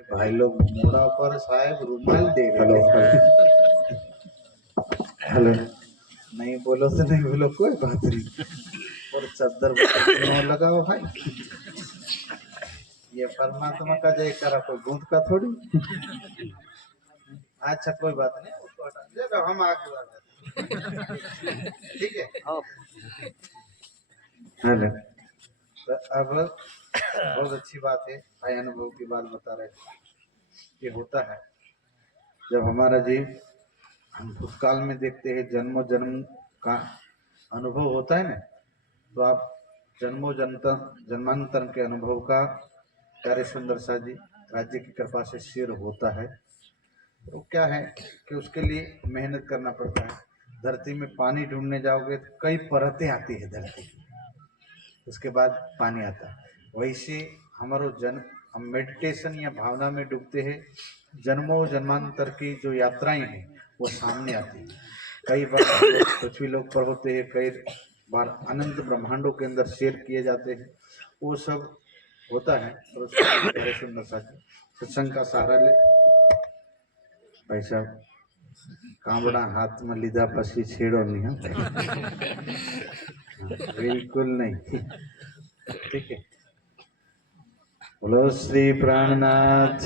भाई लोग मोड़ा पर साहब रुमाल दे रहे हैं। हेलो, नहीं बोलो तो नहीं बोलो, कोई बात नहीं। और चद्दर क्यों लगाओ भाई? ये परमात्मा का जयकारा कोई भूत का थोड़ी। अच्छा कोई बात नहीं, उसको हटा दे, हम आगे बढ़ जाते हैं। ठीक है। हेलो, तो अब बहुत अच्छी बात है, भाई अनुभव की बात बता रहे थे। ये होता है जब हमारा जीव, हम भूतकाल में देखते हैं जन्मों जन्म का अनुभव होता है ना, तो आप जन्मों जन्मांतर के अनुभव का कार्य सुंदर सा जी राज्य की कृपा से सिर होता है। तो क्या है कि उसके लिए मेहनत करना पड़ता है। धरती में पानी ढूंढने जाओगे तो कई परतें आती है धरती की, उसके बाद पानी आता है। वैसे हमारो जन्म, हम मेडिटेशन या भावना में डूबते हैं, जन्मों जन्मांतर की जो यात्राएं हैं वो सामने आती हैं। कई बार पृथ्वी लोक पर होते हैं, कई बार अनंत ब्रह्मांडों के अंदर शेयर किए जाते हैं, वो सब होता है। और उसके बारे सुंदर सा सत्संग का सहारा ले भाई साहब, कांबड़ा हाथ में लीधा पसी छेड़ो नहीं। हाँ बिल्कुल नहीं, ठीक है। बोलो श्री प्राणनाथ।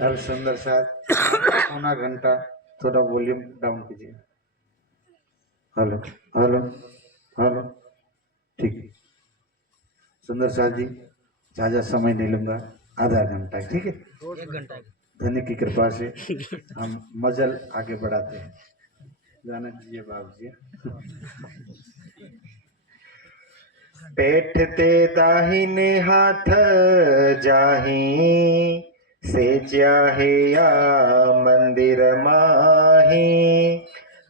अब सुंदर साथ पौना घंटा थोड़ा वॉल्यूम डाउन कीजिए। हेलो हेलो हेलो, ठीक है। सुंदर साथ जी, ज्यादा समय नहीं लूंगा, आधा घंटा, ठीक है। धन्य की कृपा से हम मजल आगे बढ़ाते हैं। जाना दीजिए बाबू जी। पेठ ते दाहिने हाथ जाही से चाहे या मंदिर माही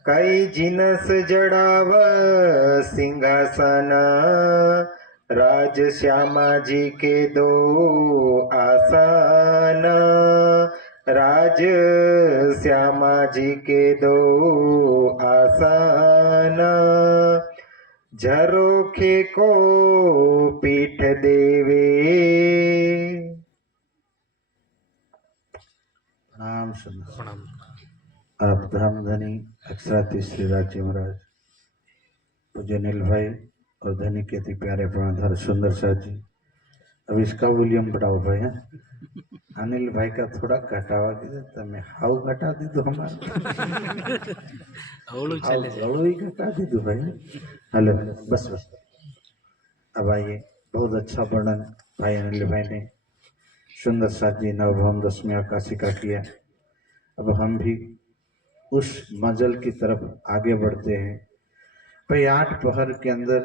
कई जिनस जड़ाव सिंहासन राज श्यामा जी के दो आसन राज श्यामा जी के दो आसन झरोखे को पीठ देवे। प्रणाम सुंदर। आप धामधनी अक्षराती श्री राज्य महाराज पूज्य नील भाई और धनी के अति प्यारे प्राणधर सुंदर साथ जी। अब इसका वॉल्यूम बढ़ाओ भाई। है अनिल भाई का थोड़ा घटावा दे, तमें हाउ घटा दी तो हमारा हाउ ही घटा दी तो भाई। हेलो, बस बस। अब आइए, बहुत अच्छा वर्णन भाई अनिल भाई ने सुंदर साथ जी नवभम दसवीं आकाशी का किया। अब हम भी उस मजल की तरफ आगे बढ़ते हैं। भाई 8 पहर के अंदर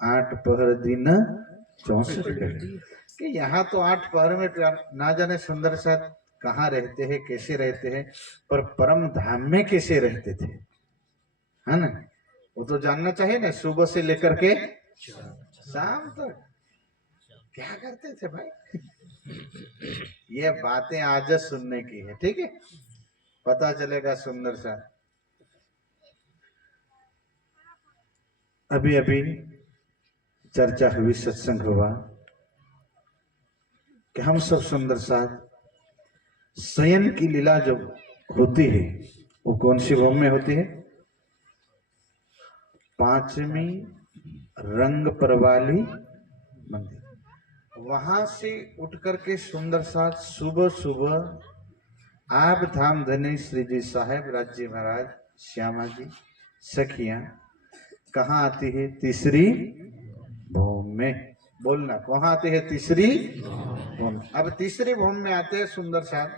8 पहर दिन 64 घड़ी कि यहाँ तो 8 पहर में ना जाने सुंदर साथ कहाँ रहते हैं, कैसे रहते हैं, पर परम धाम में कैसे रहते थे, है ना? वो तो जानना चाहिए ना। सुबह से लेकर के शाम तक क्या करते थे भाई? ये बातें आज सुनने की है, ठीक है, पता चलेगा सुंदर सा। अभी अभी चर्चा हुई, सत्संग हुआ कि हम सब सुंदर साथ शयन की लीला जो होती है वो कौन सी भूमि में होती है? 5वीं रंग परवाली मंदिर। वहां से उठ करके सुंदर साथ सुबह सुबह आप धाम धनी श्री जी साहेब राज्य महाराज श्यामा जी सखियां कहाँ आती है? तीसरी भूमि में। बोलना कहाँ आते हैं? तीसरी भूमि। अब तीसरी भूमि में आते हैं सुंदर साथ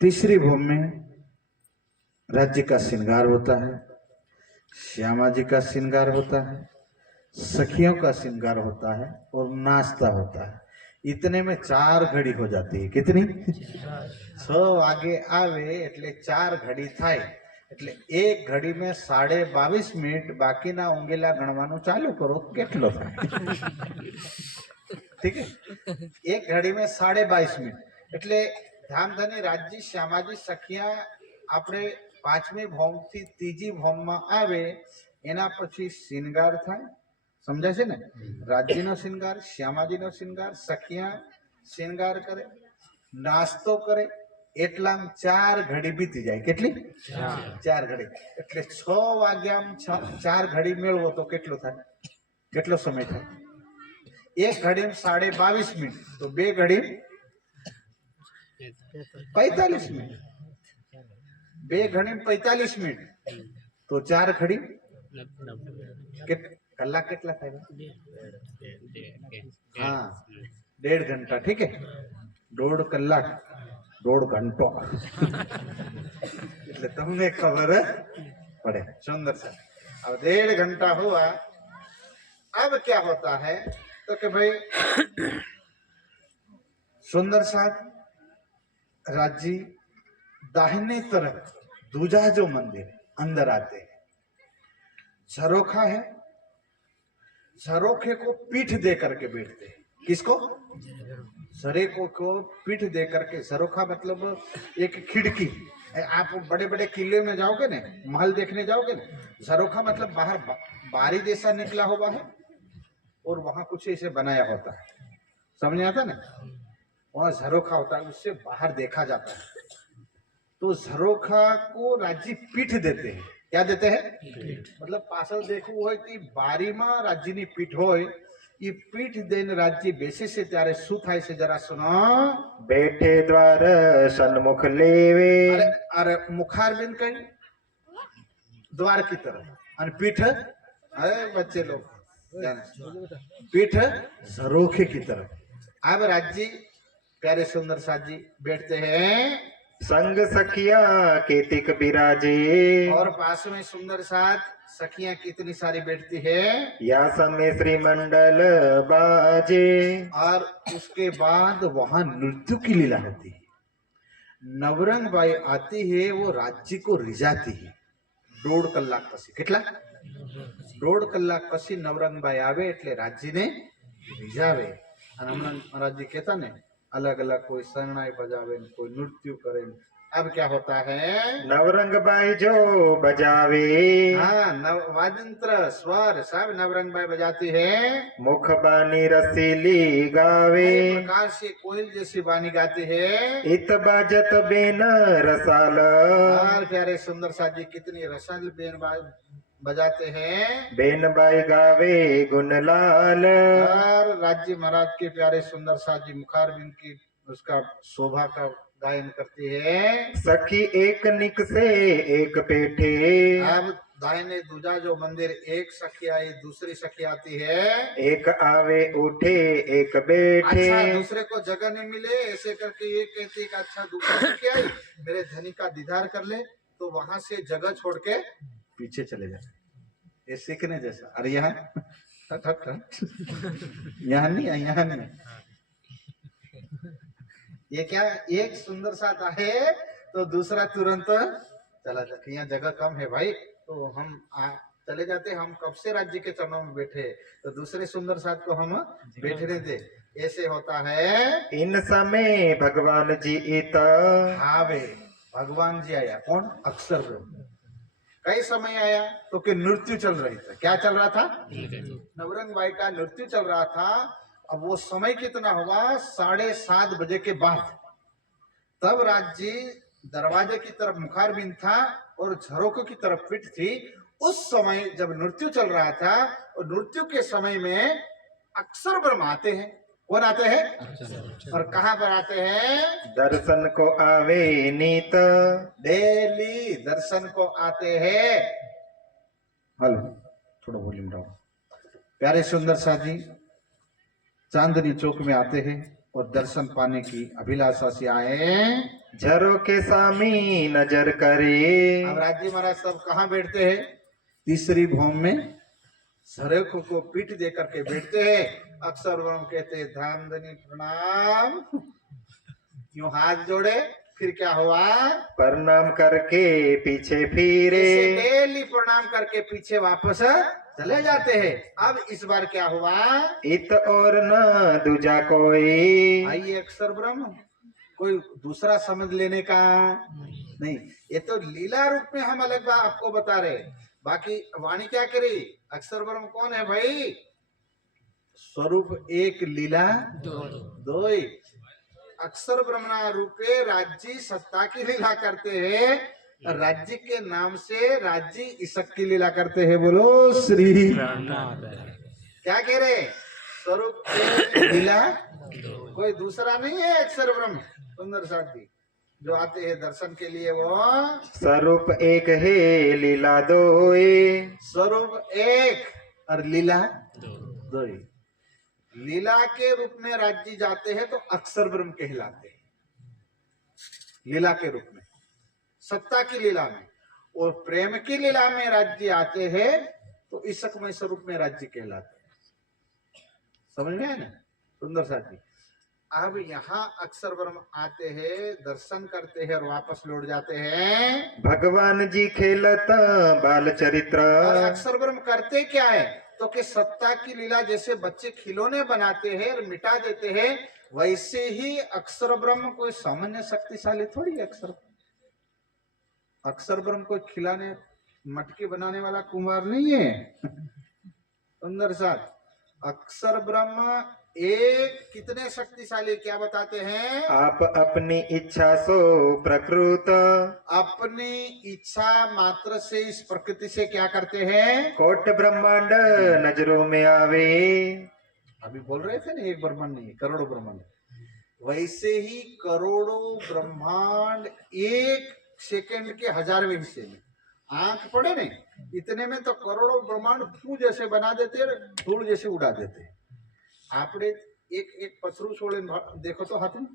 तीसरी भूमि में राज्य का श्रृंगार होता है, श्यामा जी का श्रृंगार होता है, सखियों का श्रृंगार होता है और नाश्ता होता है। इतने में 4 घड़ी हो जाती है। कितनी? 6 आगे आवे એટલે 4 ઘડી થાય એટલે એક ઘડી में 22.5 મિનિટ બાકીના ઊંઘેલા ગણવાનું ચાલુ કરો કેટલો થાય? ठीक है, एक घड़ी में 22.5 मिनिट એટલે ધામધની રાજજી શ્યામાજી સખિયા આપણે 5મી ભોમ થી ત્રીજી ભોમમાં આવે એના પછી શ્રૃંગાર થાય, સમજાય છે ને? રાજ્યનો શ્રૃંગાર, શ્યામાજીનો શ્રૃંગાર, સખિયા શ્રૃંગાર કરે, નાસ્તો કરે, એટલામાં 4 ઘડી બીતી જાય. કેટલી? 4 ઘડી. એટલે 6 વાગ્યામાં 4 ઘડી મેળવો તો કેટલો થાય? કેટલો સમય થાય? 1 ઘડીમાં 22.5 મિનિટ, તો 2 ઘડી 45 મિનિટ, 2 ઘડી 45 મિનિટ, તો 4 ઘડી કલાક કેટલા થાય? हाँ 1.5 घंटा. ठीक है, 1.5 કલાક 1.5 ઘંટો એટલે તમને ખબર पड़े. सुंदर सा. अब 1.5 घंटा हुआ. अब क्या होता है तो कि भाई सुंदर सा राज्य दाहिने तरफ दूजा जो मंदिर अंदर आते हैं, झरोखा है, झरोखे को पीठ दे करके बैठते हैं. किसको? झरोखे को पीठ दे करके. झरोखा मतलब एक खिड़की. आप बड़े बड़े किले में जाओगे ना, महल देखने जाओगे ना, झरोखा मतलब बाहर बारी जैसा निकला हुआ है और वहां कुछ ऐसे बनाया होता है. समझ आता ना? वहां झरोखा होता है, उससे बाहर देखा जाता है. तो झरोखा को राज्य पीठ देते हैं. क्या देते हैं? मतलब पासल देखવું હોય કે બારીમાં રાજ્યની પીઠ હોય, એ પીઠ દઈને રાજ્ય બેસે છે ત્યારે શું થાય છે જરા સુનો. बैठे द्वार सन्मुख लेवे. अरे अरे मुखारबिंद कहीं द्वार की तरफ और पीठ, अरे बच्चे लोग पीठ झरोखे की तरफ. अब राज्य प्यारे सुंदर साथ जी बैठते हैं संग सखिया केतिक बिराजे. और पास में सुंदर साथ सखियां कितनी सारी बैठती है. या समय श्रीमंडल बाजे. और उसके बाद वहां नृत्य की लीला होती है. नवरंग बाई आती है, वो राज्य को रिझाती है. 1.5 કલાક પછી. કેટલા? 1.5 કલાક પછી નવરંગ બાઈ આવે એટલે રાજ્યને રીઝાવે. અને હમણાં મહારાજજી કહેતા ને, अलग अलग कोई शरणाई बजावे, कोई नृत्य करे. अब क्या होता है? नवरंग बाई जो बजावे. हाँ, वाद्यंत्र स्वर सब नवरंग बाई बजाती है. मुख बानी रसीली गावे. इस प्रकार से कोयल जैसी वाणी गाती है. इत बाजत बेन रसाल. और प्यारे सुंदर साथ जी कितनी रसाल बेन बजाते हैं. बेन बाई गावे गुणलाल. और राज्य महाराज के प्यारे सुंदर साथ जी मुखारबिंद की उसका शोभा का गायन करती है. सखी एक निक से एक पेठे. अब दाहिने दूजा जो मंदिर, एक सखी आई, दूसरी सखी आती है. एक आवे उठे एक बैठे. अच्छा, दूसरे को जगह नहीं मिले ऐसे करके ये कहती है कि अच्छा दूसरी सखी आई, मेरे धनी का दीदार कर ले, तो वहां से जगह छोड़ के पीछे चले जाते. ये सीखने जैसा. अरे यहाँ यहाँ नहीं, यहाँ नहीं. ये क्या, एक सुंदर साथ है तो दूसरा तुरंत चला जाता. यहाँ जगह कम है भाई, तो हम चले जाते. हम कब से राज्य के चरणों में बैठे, तो दूसरे सुंदर साथ को हम बैठने दे. ऐसे होता है. इन समय भगवान जी इत. हाँ वे भगवान जी आया. कौन? अक्षर ब्रह्म. कई समय आया तो कि नृत्य चल रही था. क्या चल रहा था? नवरंग बाई का नृत्य चल रहा था. अब वो समय कितना हुआ? 7:30 बजे के बाद. तब राज्य दरवाजे की तरफ मुखारबिंद था और झरोखे की तरफ पीठ थी. उस समय जब नृत्य चल रहा था, और नृत्य के समय में अक्षर ब्रह्म आते हैं. कौन आते हैं? और कहाँ पर आते हैं? दर्शन को आवे नीत. डेली दर्शन को आते हैं. हेलो, थोड़ा वॉल्यूम डालो. प्यारे सुंदर साथ जी चांदनी चौक में आते हैं और दर्शन पाने की अभिलाषा से आए. झरो के सामी नजर करे. अब राज्य महाराज सब कहाँ बैठते हैं? तीसरी भौम में झरोखों को पीठ दे करके बैठते हैं. अक्षर ब्रह्म कहते हैं धाम धनी प्रणाम. यूं हाथ जोड़े, फिर क्या हुआ? प्रणाम करके पीछे फिरे. डेली प्रणाम करके पीछे वापस चले जाते हैं. अब इस बार क्या हुआ? इत और न दूजा कोई. आइए अक्षर ब्रह्म, कोई दूसरा समझ लेने का नहीं. ये तो लीला रूप में हम अलग बात आपको बता रहे. बाकी वाणी क्या करी? अक्षर ब्रह्म कौन है भाई? स्वरूप एक लीला दोई। अक्षर ब्रह्मणा रूपे राज्य सत्ता की लीला करते हैं, राज्य के नाम से राज्य ईशक की लीला करते हैं। बोलो श्री। क्या कह रहे? स्वरूप एक लीला, कोई दूसरा नहीं है अक्षर ब्रह्म। सुंदर साथ जी जो आते हैं दर्शन के लिए वो स्वरूप एक है लीला दोए। स्वरूप एक और लीला दो। लीला के रूप में राज्य जाते हैं तो अक्षर ब्रह्म कहलाते हैं। लीला के रूप में, सत्ता की लीला में और प्रेम की लीला में राज्य आते हैं तो ईशकमय स्वरूप में राज्य कहलाते हैं। समझ में है ना सुंदर साथी? अब यहाँ अक्षर ब्रह्म आते हैं, दर्शन करते हैं और वापस लौट जाते हैं। भगवान जी खेलत बाल चरित्र। और अक्षर ब्रह्म करते क्या है? तो कि सत्ता की लीला जैसे बच्चे खिलौने बनाते हैं और मिटा देते हैं, वैसे ही अक्षर ब्रह्म कोई सामान्य शक्तिशाली थोड़ी है। अक्षर ब्रह्म कोई खिलाने मटके बनाने वाला कुम्हार नहीं है। सुंदर साथ अक्षर ब्रह्म एक कितने शक्तिशाली क्या बताते हैं? आप अपनी इच्छा सो प्रकृत। अपनी इच्छा मात्र से इस प्रकृति से क्या करते हैं? कोट ब्रह्मांड नजरों में आवे। अभी बोल रहे थे ना, एक ब्रह्मांड नहीं करोड़ों ब्रह्मांड। वैसे ही करोड़ों ब्रह्मांड एक सेकंड के 1000वें हिस्से में आंख पड़े नहीं, इतने में तो करोड़ों ब्रह्मांड फू जैसे बना देते, धूल जैसे उड़ा देते। आपने एक एक पथरू छोड़े देखो तो हाथ में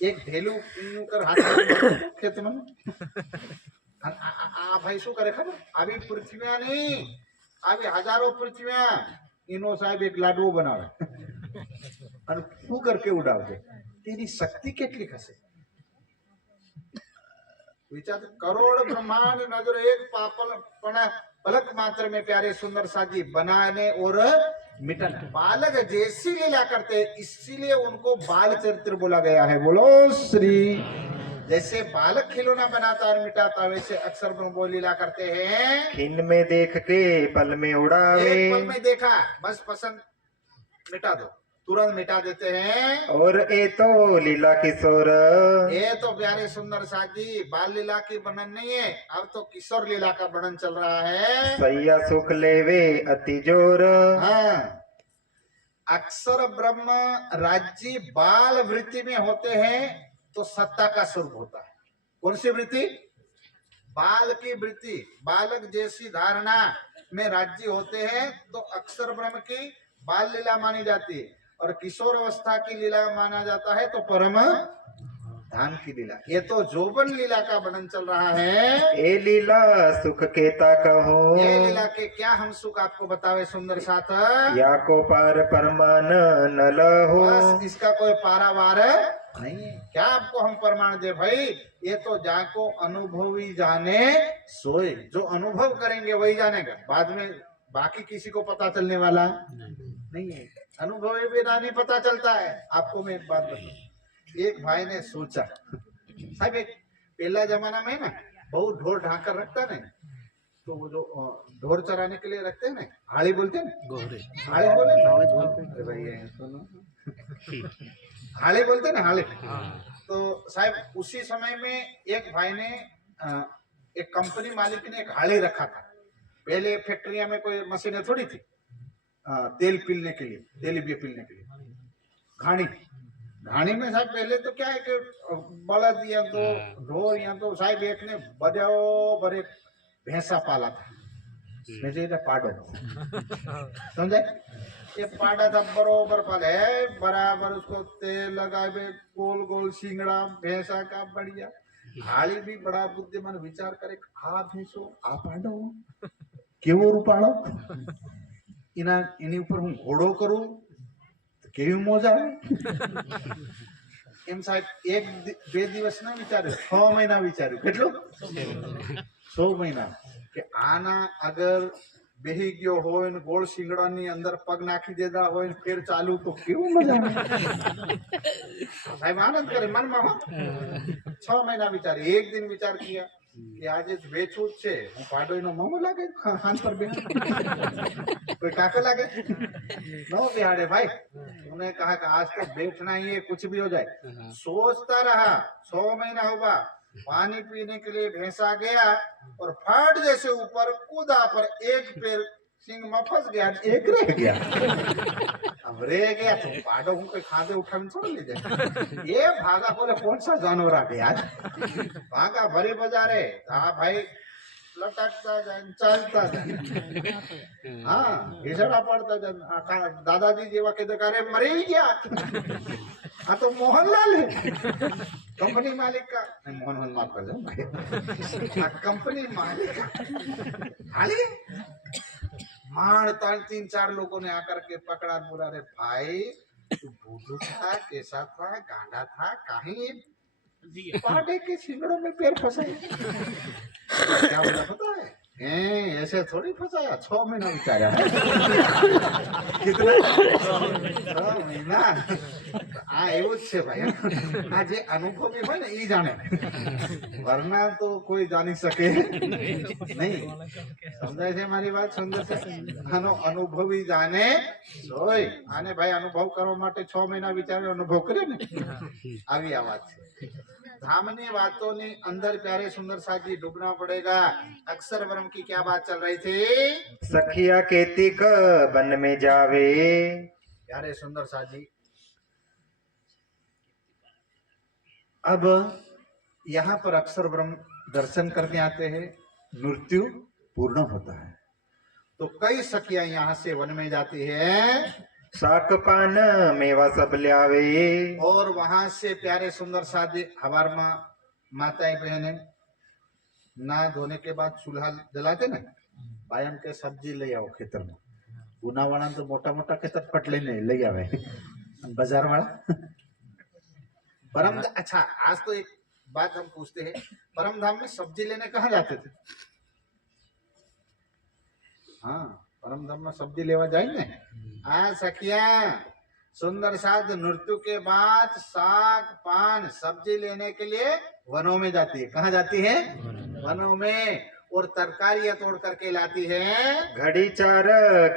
एक ढेलू कर हाथ में खेत में आ भाई शू करे खबर? अभी पृथ्वी नहीं, अभी हजारों पृथ्वी इनो साहेब एक लाडू बनावे और फू करके उड़ाव दे। तेरी शक्ति કેટલી હશે? विचार करोड़ ब्रह्मांड नजर एक पलक मात्र में प्यारे सुंदर साजी बनाने और मिटाना। बालक जैसी लीला करते हैं इसीलिए उनको बाल चरित्र बोला गया है। बोलो श्री। जैसे बालक खिलौना बनाता और मिटाता वैसे अक्षर ब्रह्म वो लीला करते हैं। खिन में देख के पल में उड़ावे। एक पल में देखा बस पसंद मिटा दो, तुरंत मिटा देते हैं। और ए तो लीला किशोर। ये तो प्यारे सुंदर साथी बाल लीला की वर्णन नहीं है, अब तो किशोर लीला का वर्णन चल रहा है। सैया सुख लेवे अति जोर। हाँ, अक्षर ब्रह्म राज्य बाल वृत्ति में होते हैं तो सत्ता का स्वरूप होता है। कौन सी वृत्ति? बाल की वृत्ति। बालक जैसी धारणा में राज्य होते हैं तो अक्षर ब्रह्म की बाल लीला मानी जाती है, और किशोर अवस्था की लीला माना जाता है तो परम धाम की लीला। ये तो जोबन लीला का वर्णन चल रहा है। ए लीला सुख केता कहो। ये लीला के क्या हम सुख आपको बतावे सुंदर साथ? या को पार परमान न लहो। बस इसका कोई पारावार नहीं है। क्या आपको हम प्रमाण दे भाई? ये तो जाको अनुभवी जाने सोए। जो अनुभव करेंगे वही जानेगा, बाद में बाकी किसी को पता चलने वाला नहीं है। अनुभव बिना नहीं पता चलता है। आपको मैं एक बात बताऊं, एक भाई ने सोचा साहब एक पहला जमाना में ना बहुत ढोर ढाकर रखता नहीं, तो वो जो ढोर चराने के लिए रखते हैं ना, हाड़ी बोलते हैं ना, हाड़ी बोले ना भाई, सुनो हाड़ी बोलते ना, हाड़ी। तो साहब उसी समय में एक भाई ने एक कंपनी मालिक ने एक हाड़ी रखा था। पहले फैक्ट्रिया में कोई मशीनें थोड़ी थी तेल पीलने के लिए, तेलीबिया पीलने के लिए। घाणी में साहब पहले तो क्या है कि बलद या तो ढोर या तो साहब एक ने बड़े भैंसा पाला था, पाडो समझे? ये पाडा था बरोबर पाले है, बराबर उसको तेल लगाए, गोल गोल सिंगड़ा भैंसा का बढ़िया। हाली भी बड़ा बुद्धिमान विचार करे, आ भैंसो आ पाडो केवो रूपाड़ो, એની ઉપર હું ઘોડો કરું તો કેવી મોજ આવે એમ સાહેબ એક બે દિવસ ના વિચાર્યું, 6 મહિના વિચાર્યું। કેટલું? 6 મહિના કે આના અગર બેહી ગયો હોય ને ગોળ શિંગડાની અંદર પગ નાખી દેતા હોય ને ફેર ચાલુ તો કેવું મજા આવે સાહેબ આનંદ કરે મનમાં। 6 મહિના વિચારી, એક दिन વિચાર किया कि आज वेचू छे, હું પાડોઈનો મામો લાગે ખાન પર બે। कोई काका लगे नो बिहाड़े भाई। उन्हें कहा कि आज तो बैठना ही है, कुछ भी हो जाए। सोचता रहा, 100 महीना हुआ, पानी पीने के लिए भैंसा गया और फट जैसे ऊपर कूदा, पर एक पैर सिंह में फंस गया, एक रह गया। अब रह गया तो पाडो हूँ के खादे उठा में छोड़ लीजिए। ये भागा, बोले कौन सा जानवर आ गया आज? भागा भरी बाजारे, हाँ भाई लटकता जाए, चलता जाए, हाँ घिसड़ा पड़ता जाए। दादाजी जेवा के दकारे मरी गया। हाँ तो मोहनलाल है कंपनी मालिक का, नहीं मोहन माफ कर दो, कंपनी मालिक का खाली मार ताल 3-4 लोगों ने आकर के पकड़ा, बोला रे भाई तू बूढ़ू था, कैसा था, गांडा था, कहीं पाटे के छिंगड़ों में पैर फंसाए। क्या बोला पता है? ऐसे थोड़ी फंसाया, 6 महीना बिचारा है। कितना 6 महीना? हाँ એવું જ છે ભાઈ। આ જે અનુભવી હોય ને ઈ જાણે, વરના તો કોઈ જાણી શકે નહીં। સમજાય છે મારી વાત સુંદર છે? આનો અનુભવી જાણે જોઈ, આને ભાઈ અનુભવ કરવા માટે 6 મહિના વિચારે અનુભવ કર્યો ને, આવી આ વાત છે। धामनी बातों ने अंदर प्यारे सुंदर साथ जी डूबना पड़ेगा। अक्षर वर्म की क्या बात चल रही थी? सखिया केती क वन में जावे। प्यारे सुंदर साथ जी, अब यहाँ पर अक्षर ब्रह्म दर्शन करने आते हैं, मृत्यु पूर्ण होता है तो कई सखियां यहाँ से वन में जाती है साक पान मेवा सब ल्यावे। और वहां से प्यारे सुंदर साथी हवार में माताएं बहने ना धोने के बाद चूल्हा जलाते ना, भाई हम के सब्जी ले आओ खेतर में। गुनावाड़ा तो मोटा मोटा खेतर पटले नहीं ले आवे, बाजार वाला परम। अच्छा आज तो एक बात हम पूछते हैं, परम धाम में सब्जी लेने कहाँ जाते थे? हाँ परम धाम में सब्जी लेवा जाएंगे। आज सखिया सुंदर साथ नृत्यु के बाद साग पान सब्जी लेने के लिए वनों में जाती है। कहाँ जाती है? वनों में। और तरकारियां तोड़ करके लाती है। घड़ी 4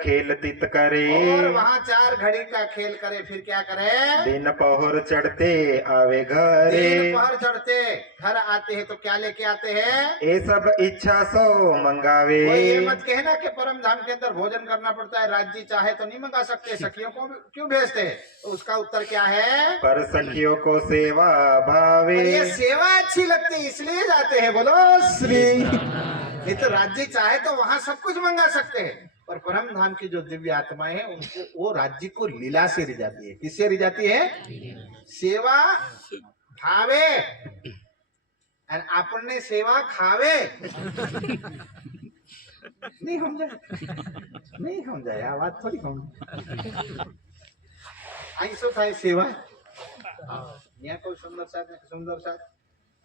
खेल तित करे। और वहाँ 4 घड़ी का खेल करे, फिर क्या करे? दिन पहर चढ़ते आवे घरे। दिन पहर चढ़ते घर आते हैं तो क्या लेके आते हैं? ये सब इच्छा सो मंगावे। कोई ये मत कहना कि परम धाम के अंदर भोजन करना पड़ता है, राज्य चाहे तो नहीं मंगा सकते, सखियों को क्यों भेजते हैं? तो उसका उत्तर क्या है? पर सखियों को सेवा भावे। और ये सेवा अच्छी लगती है इसलिए जाते हैं। बोलो श्री। ये तो राज्य चाहे तो वहां सब कुछ मंगा सकते हैं, पर परम धाम की जो दिव्य आत्माएं हैं उनको वो राज्य को लीला से रिझाती है। किससे रिझाती है? सेवा भावे और आपने सेवा खावे। नहीं समझाया बात थोड़ी हम ऐसो थाय सेवा। यहाँ कोई सुंदर साथ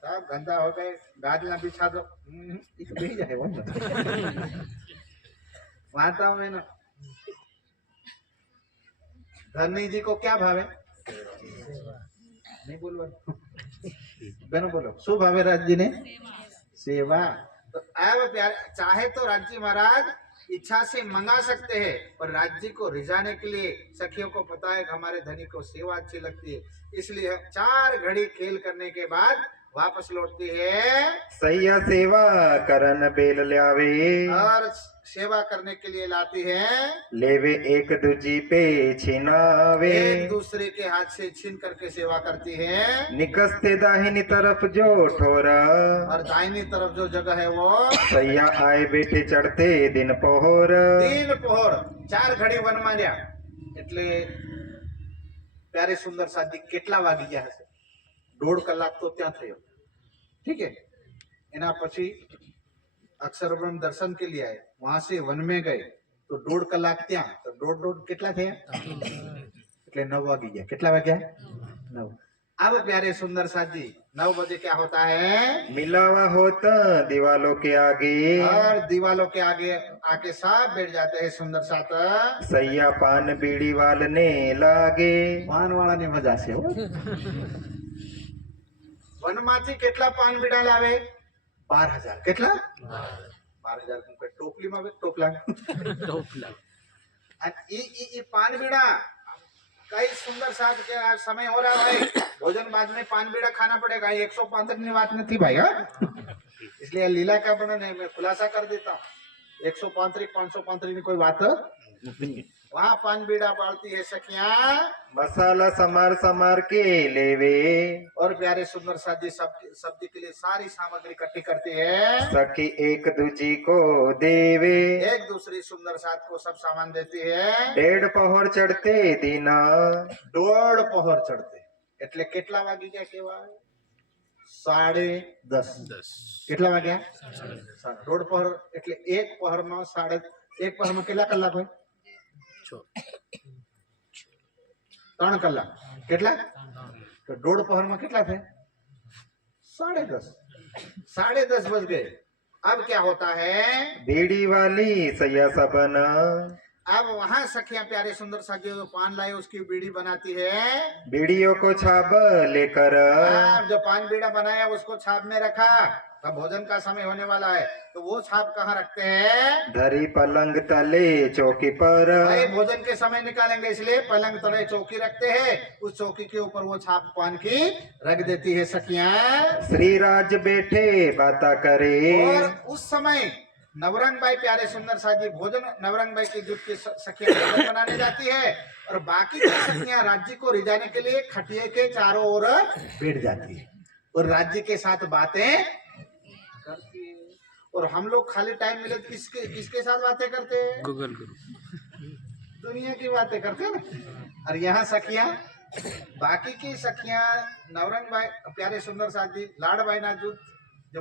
सब गंदा हो गए, गादला बिछा दो, बेही जाए वो माता में ना। धरनी जी को क्या भावे? नहीं बोलो बहनों, बोलो शु भावे राज जी ने? सेवा। तो अब प्यारे चाहे तो राज्य महाराज इच्छा से मंगा सकते हैं, पर राज्य को रिझाने के लिए सखियों को पता है कि हमारे धनी को सेवा अच्छी लगती है, इसलिए 4 घड़ी खेल करने के बाद वापस लौटती है। सैया सेवा करन बेल ल्यावे। और सेवा करने के लिए लाती है। लेवे एक दूजी पे छिनावे। एक दूसरे के हाथ से छीन करके सेवा करती है। निकसते दाहिनी तरफ जो ठोरा। और दाहिनी तरफ जो जगह है वो सैया आए बेटे चढ़ते दिन पहोर। दिन पहोर 4 घड़ी वन मार्या એટલે प्यारे सुंदर साथी કેટલા વાગી ગયા હશે? 1.5 કલાક તો ત્યાં થયો। ठीक है, એના પછી અક્ષરબ્રહ્મ દર્શન के लिए आए, वहां से वन में गए तो 1.5 કલાક ત્યાં, तो 1.5 કેટલા થયા? એટલે 9 વાગી ગયા। કેટલા વાગ્યા? 9। अब प्यारे सुंदर साथ जी 9 बजे क्या होता है? मिलावा होता दीवालों के आगे। और दीवालों के आगे आके सब बैठ जाते हैं सुंदर साथ। सैया पान बीड़ी वालने लागे। पान वाला ने मजा से हो। વનમાંથી કેટલા પાન બીડા લાવે? 12,000। કેટલા? 12,000 ટોપલીમાં ટોપલા ई पान बीड़ा कई सुंदर साथ के आज समय हो रहा है भाई भोजन बाद में पान बीड़ा खाना पड़ेगा 135 की बात नहीं थी भाई हाँ इसलिए लीला का बना नहीं मैं खुलासा कर देता हूँ 135 535 की कोई बात नहीं वहाँ पान बीड़ा बालती है सखियां मसाला समार समार के लेवे और प्यारे सुंदर साथ जी सब्जी के लिए सारी सामग्री इकट्ठी करती है सखी एक दूजी को देवे एक दूसरी सुंदर साथ को सब सामान देती है 1.5 पहर चढ़ते दीना 1.5 पहर चढ़ते એટલે કેટલા વાગી ગયા કેવાય 10:30 કેટલા વાગ્યા 1.5 પહર એટલે એક પહરમાં 1.5 પહરમાં કેટલા કલાક હોય 3 કલાક કેટલા તો 1.5 પહરમાં કેટલા થાય 10:30 10:30 बज गए अब क्या होता है बीड़ी वाली सैया सबन अब वहां सखियां प्यारे सुंदर साथी पान लाए उसकी बीड़ी बनाती है बीड़ियों को छाप लेकर जो पान बीड़ा बनाया उसको छाप में रखा अब भोजन का समय होने वाला है तो वो छाप कहाँ रखते हैं धरी पलंग तले चौकी पर भाई भोजन के समय निकालेंगे इसलिए पलंग तले चौकी रखते हैं उस चौकी के ऊपर वो छाप पान की रख देती है सखियां श्रीराज बैठे बाता करे और उस समय नवरंग भाई प्यारे सुंदर साजी भोजन नवरंग भाई की जुट की सखियां भोजन बनाने जाती है और बाकी की सखियां राज्य को रिझाने के लिए खटिए के चारों ओर बैठ जाती है और राज्य के साथ बातें करती है और हम लोग खाली टाइम मिले तो किसके साथ बातें करते हैं गूगल करो दुनिया की बातें करते हैं ना और यहाँ सखियां बाकी की सखियां नवरंग भाई प्यारे सुंदर साथी लाड भाई ना जो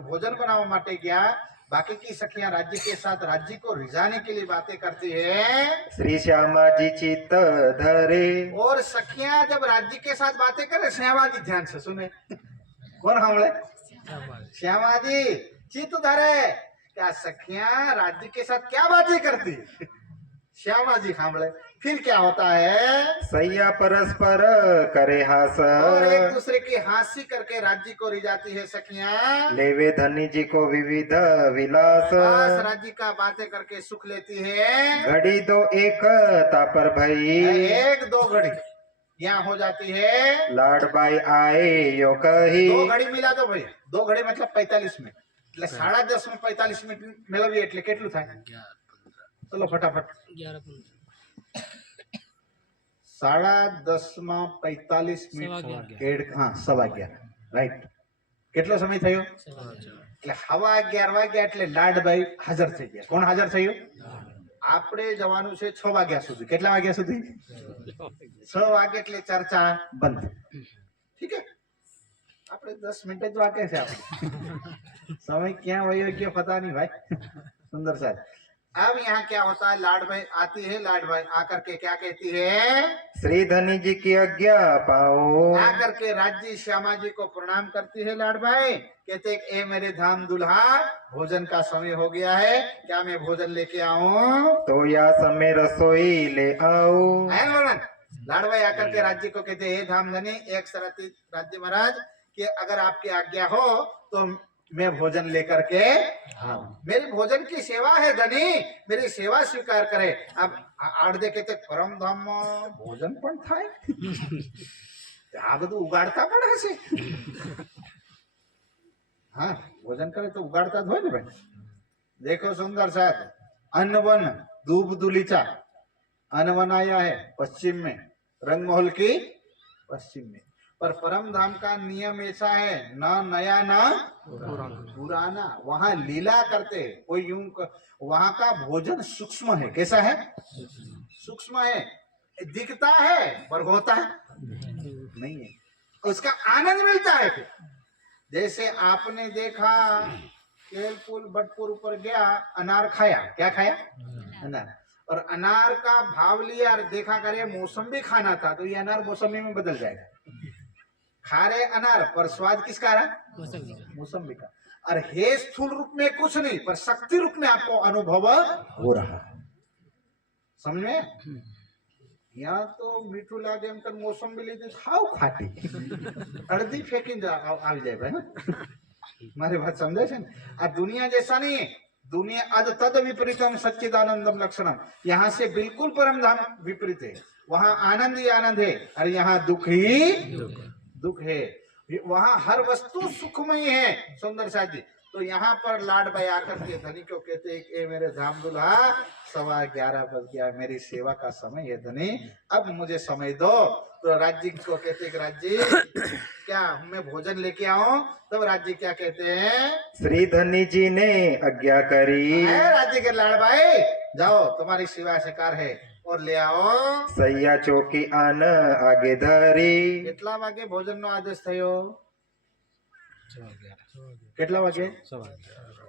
भोजन बनावा माटे गया बाकी की सखियां राज्य के साथ राज्य को रिझाने के लिए बातें करती है श्री श्यामा जी चित्त धरे और सखियां जब राज्य के साथ बातें करे श्यामा जी ध्यान से सुने कौन हमले श्यामा जी चित्त धरे क्या सखियां राज्य के साथ क्या बातें करती श्यामा जी हमले फिर क्या होता है सैया परस्पर करे हास और एक दूसरे की हांसी करके राज्य को रिझाती है सखियां लेवे धनी जी को विविध विलास बस राज्य का बातें करके सुख लेती है घड़ी दो एक तापर भई 1-2 घड़ी यहाँ हो जाती है लाड बाई आए यो कही 2 घड़ी मिला दो भैया 2 घड़ी मतलब 45 मिनट એટલે 10:30 में 45 मिनट મેળવીએ એટલે કેટલું થાય ચલો ફટાફટ 10:30 માં 45 મિનિટ हाँ 11:15 રાઈટ કેટલો સમય થયો એટલે 11:15 વાગ્યા એટલે લાડભાઈ હાજર થઈ ગયા કોણ હાજર થયું આપણે જવાનું છે 6 વાગ્યા સુધી કેટલા વાગ્યા સુધી 6 વાગે એટલે ચર્ચા બંધ ઠીક है આપણે 10 મિનિટ જ વાકે છે આપણે समय क्या वही क्या पता नहीं भाई सुंदर साहब अब यहाँ क्या होता है लाड भाई आती है लाड भाई आकर के क्या कहती है श्री धनी जी की आज्ञा पाओ आकर के राज्य श्यामा जी को प्रणाम करती है लाड भाई कहते ए मेरे धाम दुल्हा भोजन का समय हो गया है क्या मैं भोजन लेके आऊं तो या समय रसोई ले आओ है ना वर्णन लाड भाई आकर के राज्य को कहते हे धाम धनी एक शरती राज्य महाराज कि अगर आपकी आज्ञा हो तो मैं भोजन लेकर के मेरी भोजन की सेवा है धनी मेरी सेवा स्वीकार करे अब आड़दे कहते परम धाम भोजन पण थाय आ બધું ઉગાડતા પણ હશે हाँ भोजन करे तो उगाड़ता જ હોય ને ભાઈ देखो सुंदर साथ अन्न वन दूब दुलीचा अन्न वन आया है पश्चिम में रंगमहल की पश्चिम में पर परम धाम का नियम ऐसा है न नया न पुराना वहाँ लीला करते कोई यूं वहाँ का भोजन सूक्ष्म है कैसा है सूक्ष्म है दिखता है पर होता है नहीं है उसका आनंद मिलता है फिर जैसे आपने देखा केलपुल बटपुर ऊपर गया अनार खाया क्या खाया अनार और अनार का भाव लिया और देखा करे मौसम्बी खाना था तो ये अनार मौसम्बी में बदल जाएगा खारे अनार पर स्वाद किसका रहा मौसम्बी का और हे स्थूल रूप में कुछ नहीं पर शक्ति रूप में आपको अनुभव हो रहा है समझ में यहाँ तो मीठू लागे एम कर मौसम्बी लीधी हाउ खाटी अर्धी फेंकी આવી જાય ભાઈ મારી વાત સમજે છે ને આ દુનિયા જैसा नहीं है दुनिया अद तद विपरीतम सच्चिदानंदम लक्षणम, यहाँ से बिल्कुल परम धाम विपरीत है। वहां आनंद ही आनंद है और यहाँ दुख ही दुख है। वहां हर वस्तु सुखमय है सुंदर साथ जी। तो यहाँ पर लाड भाई आकर के धनी को कहते हैं कि मेरे धाम दुल्हा 11:15 बज गया, मेरी सेवा का समय है धनी, अब मुझे समय दो। तो राज्य को कहते हैं कि राज्य क्या मैं भोजन लेके आऊं? तब राज्य क्या कहते हैं? श्री धनी जी ने आज्ञा करी, राज्य के लाड भाई जाओ तुम्हारी सेवा स्वीकार है और ले आओ। सैया चौकी आन आगे धरी। કેટલા વાગે ભોજનનો આદેશ થયો? કેટલા વાગે?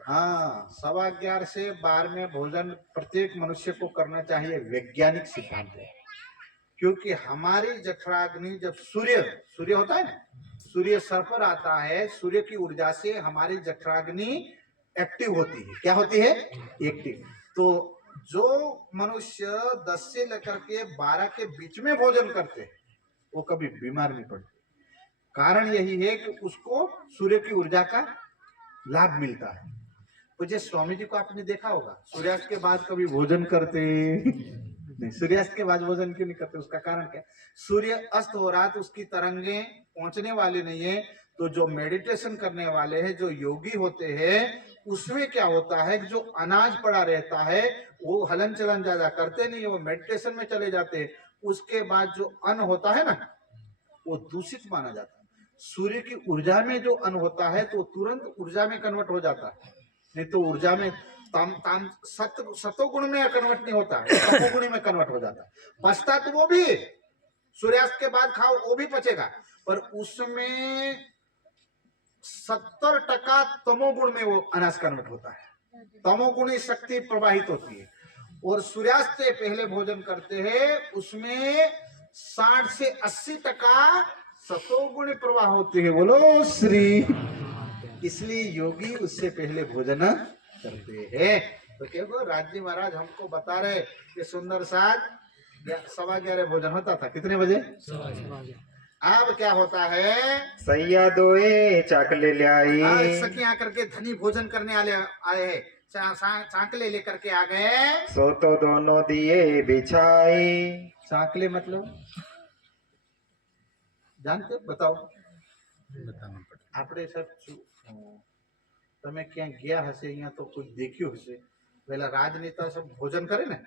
हाँ 11:15 से 12 में भोजन प्रत्येक मनुष्य को करना चाहिए, वैज्ञानिक सिद्धांत है। क्योंकि हमारी जठराग्नि जब सूर्य होता है ना, सूर्य सर पर आता है, सूर्य की ऊर्जा से हमारी जठराग्नि एक्टिव होती है। क्या होती है? एक्टिव। तो जो मनुष्य 10 से लेकर के 12 के बीच में भोजन करते हैं वो कभी बीमार नहीं पड़ते। कारण यही है कि उसको सूर्य की ऊर्जा का लाभ मिलता है। मुझे स्वामी जी को आपने देखा होगा सूर्यास्त के बाद कभी भोजन करते नहीं। सूर्यास्त के बाद भोजन क्यों नहीं करते? उसका कारण क्या? सूर्य अस्त हो रहा तो उसकी तरंगें पहुंचने वाली नहीं है। तो जो मेडिटेशन करने वाले हैं, जो योगी होते हैं, उसमें क्या होता है कि जो अनाज पड़ा रहता है वो हलन चलन ज्यादा करते नहीं, वो मेडिटेशन में चले जाते हैं। उसके बाद जो अन्न होता है ना वो दूषित माना जाता है। सूर्य की ऊर्जा में जो अन्न होता है तो तुरंत ऊर्जा में कन्वर्ट हो जाता है, नहीं तो ऊर्जा में सतोगुण में कन्वर्ट नहीं होता, तमोगुण में कन्वर्ट हो जाता है। पचता तो वो भी सूर्यास्त के बाद खाओ वो भी पचेगा, पर उसमें 70% तमोगुण में वो अनाज कन्वर्ट होता है। तमोगुणी शक्ति प्रवाहित होती है। और सूर्यास्त से पहले भोजन करते हैं उसमें 60 से 80% सतोगुण प्रवाह होती है। बोलो श्री। इसलिए योगी उससे पहले भोजन करते हैं। तो देखो राज्य महाराज हमको बता रहे कि सुंदर साथ 11:15 भोजन होता था। कितने बजे? अब क्या होता है? सैया दोए चाकले ले आई। सखी आकर के धनी भोजन करने आए हैं, चाकले लेकर के आ गए। सो तो दोनों दिए बिछाई। चाकले मतलब जानते? बताओ। આપણે સાહેબ તમે ક્યાં ગયા હશે, અહીંયા તો કોઈ દેખ્યું હશે, પેલા राजनेता सब भोजन करे ना,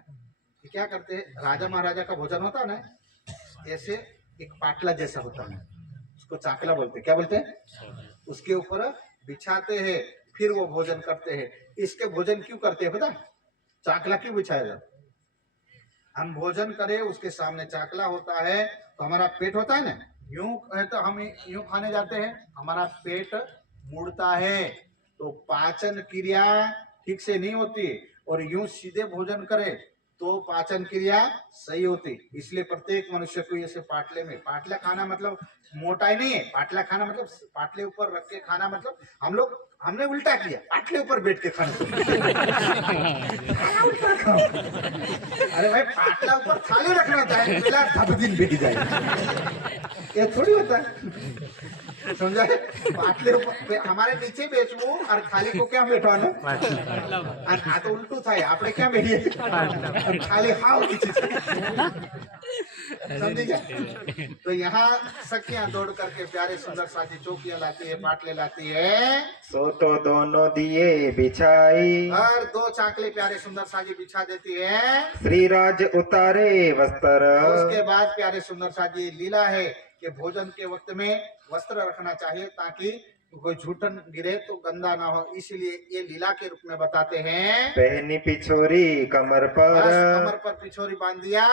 क्या करते हैं? राजा महाराजा का भोजन होता है ना, ऐसे एक पाटला जैसा होता है, उसको चाकला बोलते हैं। क्या बोलते हैं? उसके ऊपर बिछाते हैं, फिर वो भोजन करते हैं। इसके भोजन क्यों करते हैं पता? चाकला क्यों बिछाया जाता? हम भोजन करें उसके सामने चाकला होता है तो हमारा पेट होता है ना, यूं है तो हम यूं खाने जाते हैं, हमारा पेट मुड़ता है तो पाचन क्रिया ठीक से नहीं होती। और यूं सीधे भोजन करे तो पाचन क्रिया सही होती। इसलिए प्रत्येक मनुष्य को ऐसे पाटले में, पाटला खाना मतलब मोटाई नहीं है, पाटला खाना मतलब पाटले ऊपर रख के खाना, मतलब हमने उल्टा किया, पाटले ऊपर बैठ के खाना। अरे भाई पाटला ऊपर थाली रखना चाहिए, पहला धब दिन बैठ जाए, ये थोड़ी होता है। समझा? पाटले ऊपर हमारे नीचे बेचવું और थाली को क्या बैठवानो? आ तो उल्टू થાય, આપણે ક્યાં બેઠીએ? थाली हाव नीचे। समझी क्या? तो यहाँ सखियां दौड़ करके प्यारे सुंदर साथी चौकियां लाती है, पाटले लाती है। सो तो दोनों दिए बिछाई। और 2 चाकले प्यारे सुंदर साजी बिछा देती है। श्री राज उतारे वस्त्र। उसके बाद प्यारे सुंदर साजी लीला है कि भोजन के वक्त में वस्त्र रखना चाहिए ताकि कोई झूठन गिरे तो गंदा ना हो, इसलिए ये लीला के रूप में बताते हैं। पहनी पिछोरी कमर पर। कमर पर पिछोरी बांध दिया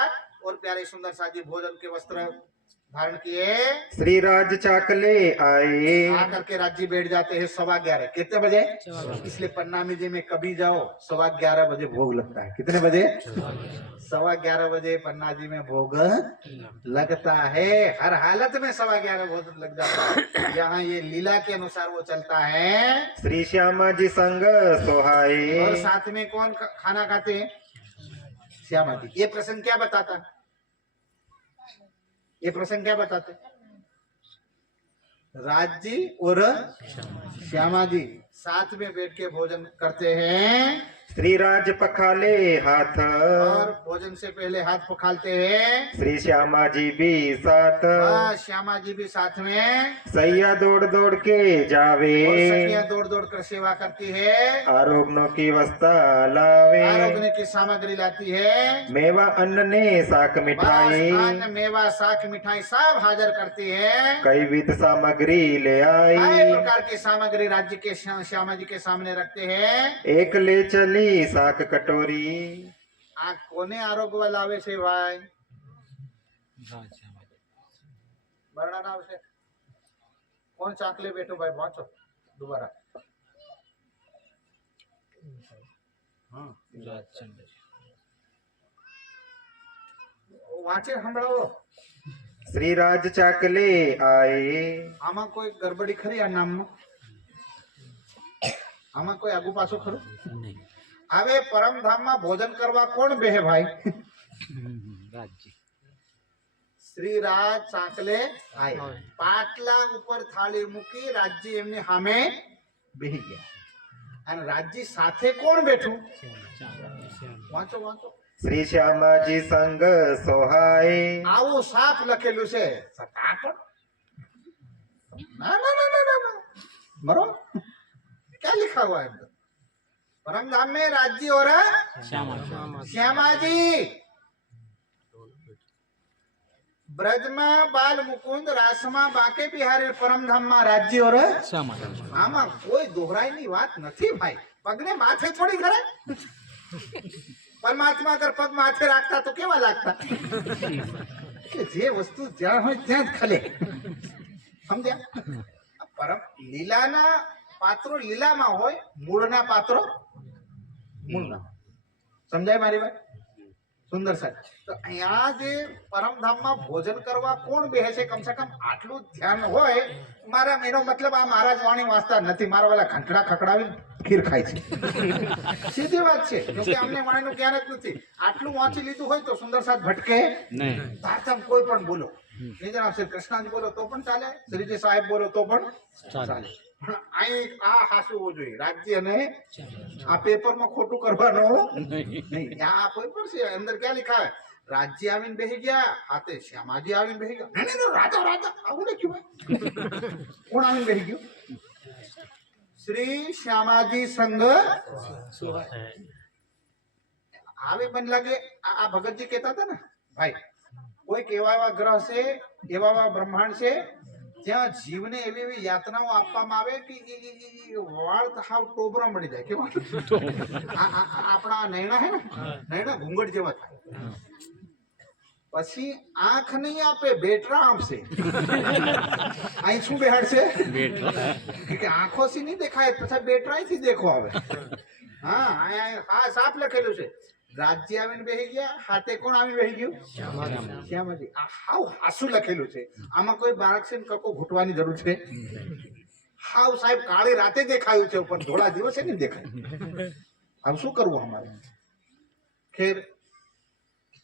और प्यारे सुंदर साजी भोजन के वस्त्र धारण किए। श्री राज चाकले आए। आकर के राज्य बैठ जाते हैं 11:15। कितने बजे? इसलिए पन्नामी जी में कभी जाओ 11:15 बजे भोग लगता है। कितने बजे? 11:15 बजे पन्ना जी में भोग लगता है। हर हालत में 11:15 भोग लग जाता है। यहाँ ये लीला के अनुसार वो चलता है। श्री श्यामा जी संग सोहाए। और साथ में कौन खाना खाते हैं? श्यामा जी। ये प्रसंग क्या बताता है? ये प्रसंग क्या बताते? राज जी और श्यामा जी साथ में बैठ के भोजन करते हैं श्री राज पखाले हाथ और भोजन से पहले हाथ पखालते हैं। श्री श्यामा जी भी साथ बस श्यामा जी भी साथ में सैया दौड़ दौड़ के जावे और सखियां दौड़ दौड़ कर सेवा करती है, आरोग्यों की वस्ता लावे आरोग्य की सामग्री लाती है। मेवा अन्न ने साक मिठाई बस अन्न मेवा साख मिठाई सब हाजिर करती है। कई विध सामग्री ले कई आई प्रकार की सामग्री राज्य के श्यामा जी के सामने रखते हैं। एक ले चली साक कटोरी આ કોને આરોગવા લાવે છે ભાઈ? બરણાના આવશે કોણ ચાકલે બેઠો ભાઈ? વાંચો દુબારા. હા વાંચે સંભળાવો. श्री राज चाकले आए આમાં કોઈ ગરબડી ખરી આ નામમાં? આમાં કોઈ આગુ પાછું ખરું? હવે પરમધામમાં ભોજન કરવા કોણ બેહે ભાઈ? શ્રી રાજ ચાકલે આય. પાટલા ઉપર થાળી મૂકી રાજજી એમની સામે બેહી ગયા અને રાજજી સાથે કોણ બેઠું? વાંચો વાંચો. श्री श्यामा जी संग सोहाए આવું સાફ લખેલું છે. છતાં પણ ના ના ના ના ના બરો क्या लिखा हुआ है? परम धाम में राज्य और श्यामा जी ब्रजमा बाल मुकुंद रासमा बाके बिहारी परम धाम में राज्य और आमा कोई दोहराई ની વાત નથી ભાઈ. પગને માથે થોડી કરે. પરમાત્મા અગર પગ માથે રાખતા તો કેવા લાગતા? કે જે વસ્તુ જ્યાં હોય ત્યાં જ ખલે. સમજ્યા? પરમ લીલાના પાત્રો લીલામાં હોય, મૂળના પાત્રો મૂળના. સમજાય મારી વાત? સુંદર સાહેબ. તો અહીંયા જે પરમધામમાં ભોજન કરવા કોણ બેસે છે? કમસે કમ આટલું ધ્યાન હોય. મારા એનો મતલબ આ મહારાજ વાણી વાંચતા નથી, મારા વાળા ખંખડા ખકડાવી ખીર ખાય છે. સીધી વાત છે. કેમકે અમને વાણીનું જ્ઞાન જ નથી. આટલું વાંચી લીધું હોય તો સુંદર સાહેબ ભટકે નહીં. તારતમ કોઈ પણ બોલો, નિજના શ્રી કૃષ્ણજી બોલો તો પણ ચાલે, શ્રીજી સાહેબ બોલો તો પણ ચાલે. પણ અહીં આ હાસુ હોવું જોઈએ. રાજ્ય અને આ પેપરમાં ખોટું કરવાનું નહીં. આ પેપર છે, અંદર ક્યાં लिखा है? राज्य आवीन बेही गया, हाथे श्यामाजी आवीन बेही गया. नहीं नहीं राजा राजा आવું લખ્યું ભાઈ. કોણ આવીન બેહી ગયું? શ્રી શ્યામાજી સંગ આવે બન લાગે. આ ભગતજી કહેતા હતા ને ભાઈ, કોઈક એવા એવા ગ્રહ છે, એવા એવા બ્રહ્માંડ છે જ્યાં જીવને એવી એવી યાતનાઓ આપવામાં આવે કે વાળ હાવ ટોબરા મળી જાય. કેવા? આપણા નૈણા હે ને, નૈણા ઘૂંઘટ જેવા થાય. પછી આંખ નહીં આપે, બેટરા આપશે. અહીં શું બેહાડશે? કે આંખો થી નહીં દેખાય, પછી બેટરા થી દેખો આવે. હા હા સાફ લખેલું છે. રાજ્ય આવીને બેહી ગયા, હાથે કોણ આવીને બેહી ગયું? શ્યામાજી. આ હાવ હાસું લખેલું છે. આમાં કોઈ બાળક છે ને કકો ઘૂંટવાની જરૂર છે? હાવ સાહેબ કાળી રાતે દેખાયું છે, પણ ધોળા દિવસે નહીં દેખાય. अब શું કરવું हमारे? खैर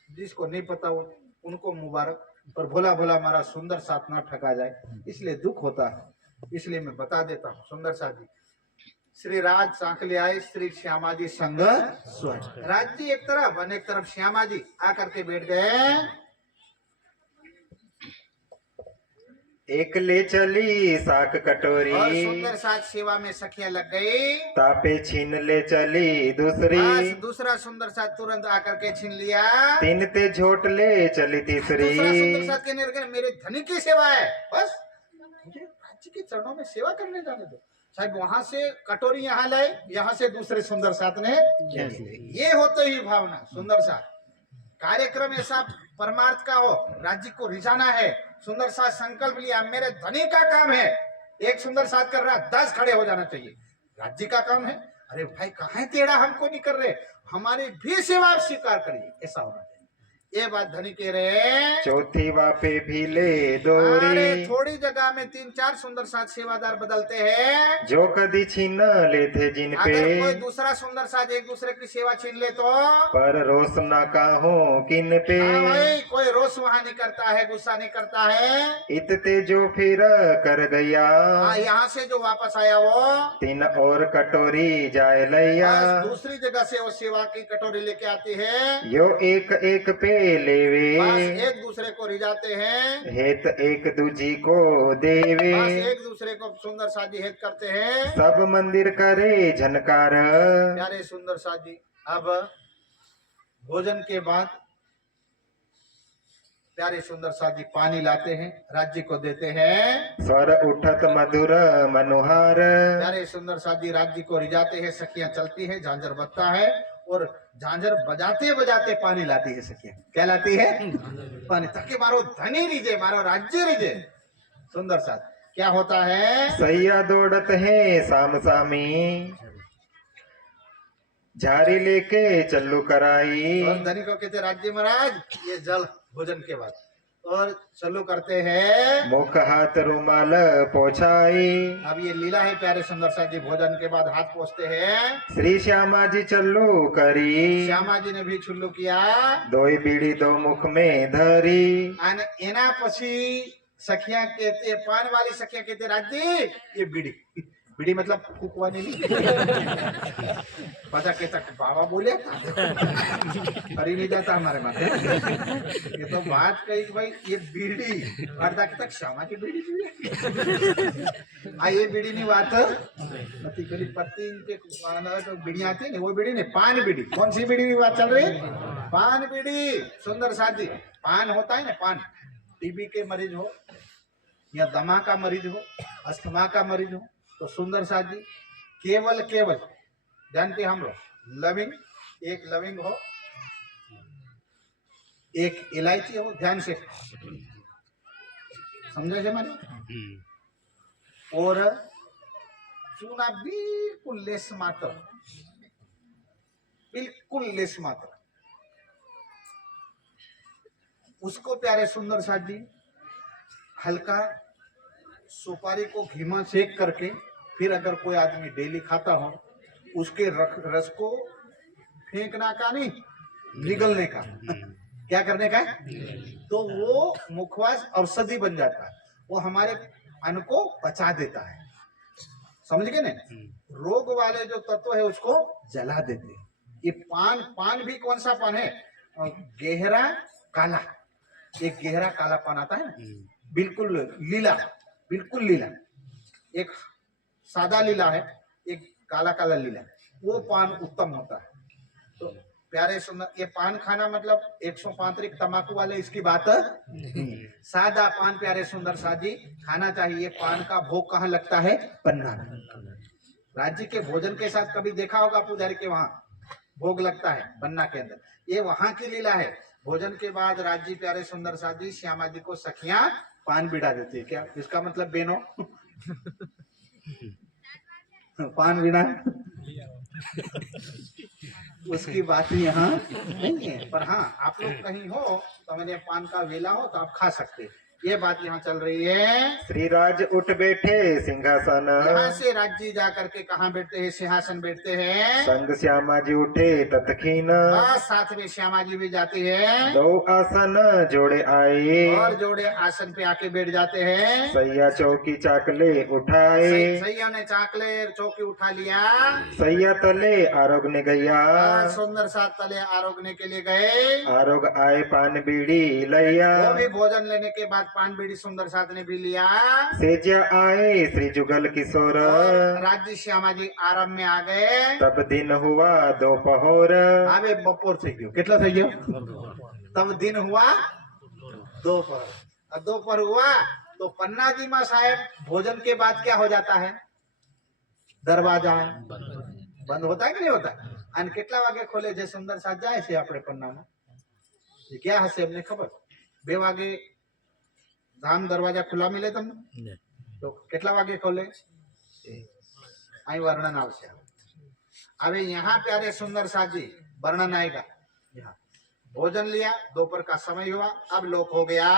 जिसको नहीं पता हो उनको मुबारक, पर भोला भोला हमारा सुंदर साथ ना ठगा जाए इसलिए दुख होता है. इसलिए मैं बता देता हूँ. सुंदर साथ जी श्री राज सांकले आए, श्री श्यामा जी संग राज जी एक तरफ और एक तरफ श्यामा जी आकर के बैठ गए. एक ले चली साक कटोरी और सुंदर साथ सेवा में सखियां लग गई. तापे छीन ले चली दूसरी बस दूसरा सुंदर साथ तुरंत आकर के छीन लिया. तीन ते झोट ले चली तीसरी दूसरा सुंदर साथ कहने लगे मेरे धनी की सेवा है, बस मुझे राज्य के चरणों में सेवा करने जाने दो. साहब वहां से कटोरी यहाँ लाए, यहाँ से दूसरे सुंदर साथ ने ये होते ही भावना. सुंदर साथ कार्यक्रम ऐसा परमार्थ का हो, राज्य को रिझाना है. सुंदर साथ संकल्प लिया मेरे धनी का काम है. एक सुंदर साथ कर रहा, 10 खड़े हो जाना चाहिए. राज्य का काम है. अरे भाई कहाँ टेढ़ा हमको नहीं कर रहे, हमारी भी सेवा आप स्वीकार करिए, ऐसा होना चाहिए. ये बात धनी कह रहे। चौथी वापे भी ले अरे दोरी, थोड़ी जगह में 3-4 सुंदर साज सेवादार बदलते हैं। जो कदी छीन लेते जिन पे, अगर कोई दूसरा सुंदर साज एक दूसरे की सेवा छीन ले तो पर रोस न काहो किन पे। हाँ भाई, कोई रोष वहां नहीं करता है, गुस्सा नहीं करता है। इतते जो फिर कर गया, हाँ, यहाँ से जो वापस आया वो तीन और कटोरी जाए लैया। बस दूसरी जगह से वो सेवा की कटोरी लेके आती है। यो एक एक पे लेवे, बस एक दूसरे को रिझाते हैं। हेत एक दूजी को देवे। बस एक दूसरे को सुंदर साजी हेत करते हैं। सब मंदिर करे झनकार, प्यारे सुंदर साजी अब भोजन के बाद प्यारे सुंदर साजी पानी लाते हैं, राज्य को देते हैं। स्वर उठत मधुर मनोहार, प्यारे सुंदर साजी राज्य को रिझाते हैं। सखियां चलती है, झांझर बजता है और झांझर बजाते बजाते पानी लाती है। सखियां क्या लाती है? पानी, ताकि मारो धनी रिझे, मारो राज्य रिझे। सुंदर साज क्या होता है? सैया दौड़त है साम सामी, झारी लेके चल्लू कराई। और धनी को कहते राज्य महाराज ये जल भोजन के बाद, और चलो करते हैं। मुख हाथ रुमाल पोछाई, अब ये लीला है प्यारे सुंदर सा जी, भोजन के बाद हाथ पोछते हैं। श्री श्यामा जी चल्लू करी, श्यामा जी ने भी चुल्लू किया। दोई बीड़ी दो मुख में धरी। અને એના પછી સખિયા કહેતે, પાન વાળી સખિયા કહેતે રાજજી ये बीड़ी, बीड़ी मतलब फूकवानी नहीं। पाछा कहता बाबा बोले था, फरी नहीं जाता हमारे माथे। ये तो बात कही कि भाई ये बीड़ी, अर्धा कहता श्यामा की बीड़ी पी। आ ये बीड़ी नहीं बात નથી પેલી પત્તી के जो बीड़ी आती है ना, वो बीड़ी नहीं, पान बीड़ी। कौन सी बीड़ी की बात चल रही? पान बीड़ी। सुंदर साथी, पान होता है ना, पान टीबी के मरीज हो या दमा का मरीज हो, अस्थमा का मरीज हो, तो सुंदर साथ जी केवल जानते हम लोग लविंग, एक लविंग हो, एक इलायची हो, ध्यान से समझे से मैंने, और चूना बिल्कुल लेस मात्र, बिल्कुल लेस मात्र, उसको प्यारे सुंदर साथ जी हल्का सुपारी को घी में सेक करके, फिर अगर कोई आदमी डेली खाता हो, उसके रस को फेंकना का नहीं, निगलने का। क्या करने का है? तो वो मुखवास औषधि बन जाता है, वो हमारे अन्न को बचा देता है। समझ गए ना? रोग वाले जो तत्व है उसको जला देते हैं। ये पान भी कौन सा पान है? गहरा काला, एक गहरा काला पान आता है ना, बिल्कुल लीला, बिल्कुल लीला। एक सादा लीला है, एक काला काला लीला, वो पान उत्तम होता है। तो प्यारे सुंदर, ये पान खाना मतलब 135 तंबाकू वाले इसकी बात नहीं। सादा पान प्यारे सुंदर साथ जी खाना चाहिए। पान का भोग कहाँ लगता है? पन्ना। राज्य के भोजन के साथ कभी देखा होगा पुजारी के वहां भोग लगता है पन्ना के अंदर, ये वहां की लीला है। भोजन के बाद राज्य प्यारे सुंदर साथ जी श्यामा जी को सखियां पान बिड़ा देती है। क्या इसका मतलब बेनो? पान बिना उसकी बात यहाँ नहीं है, पर हाँ आप लोग कहीं हो तो मैंने पान का वेला हो तो आप खा सकते, ये बात यहाँ चल रही है। श्रीराज उठ बैठे सिंहासन, यहाँ से राज्य जा करके कहाँ बैठते हैं? सिंहासन बैठते हैं। संग श्यामा जी उठे तत्खीन, बस साथ में श्यामा जी भी जाती है, दो आसन जोड़े आए, और जोड़े आसन पे आके बैठ जाते हैं। सैया चौकी चाकले उठाए, सैया ने चाकले चौकी उठा लिया, सैया तले आरोग ने गया, सुंदर साथ तले आरोगने के लिए गए। आरोग आए पान बीड़ी लैया, वो भी भोजन लेने के बाद पान बीड़ी सुंदर साथ ने भी लिया। सेज आए श्री जुगल किशोर, और राज्य श्यामा जी आराम में आ गए। तब दिन हुआ दोपहर, હવે બપોર થઈ ગયો, કેટલા થઈ ગયો? तब दिन हुआ दोपहर। अब दोपहर हुआ तो पन्ना जी में साहब भोजन के बाद क्या हो जाता है? दरवाजा बंद होता है कि नहीं होता? અને કેટલા વાગે ખોલે? જે સુંદર સાથ જાય છે આપણે પન્નામાં, क्या હશે અમને ખબર? 2 વાગે धाम दरवाजा खुला मिले તમને तो કેટલા વાગે खोले? અહીં वर्णन આવશે। હવે यहाँ प्यारे सुंदर साथ जी वर्णन आएगा। यहाँ भोजन लिया, दोपहर का समय हुआ, अब लोक हो गया।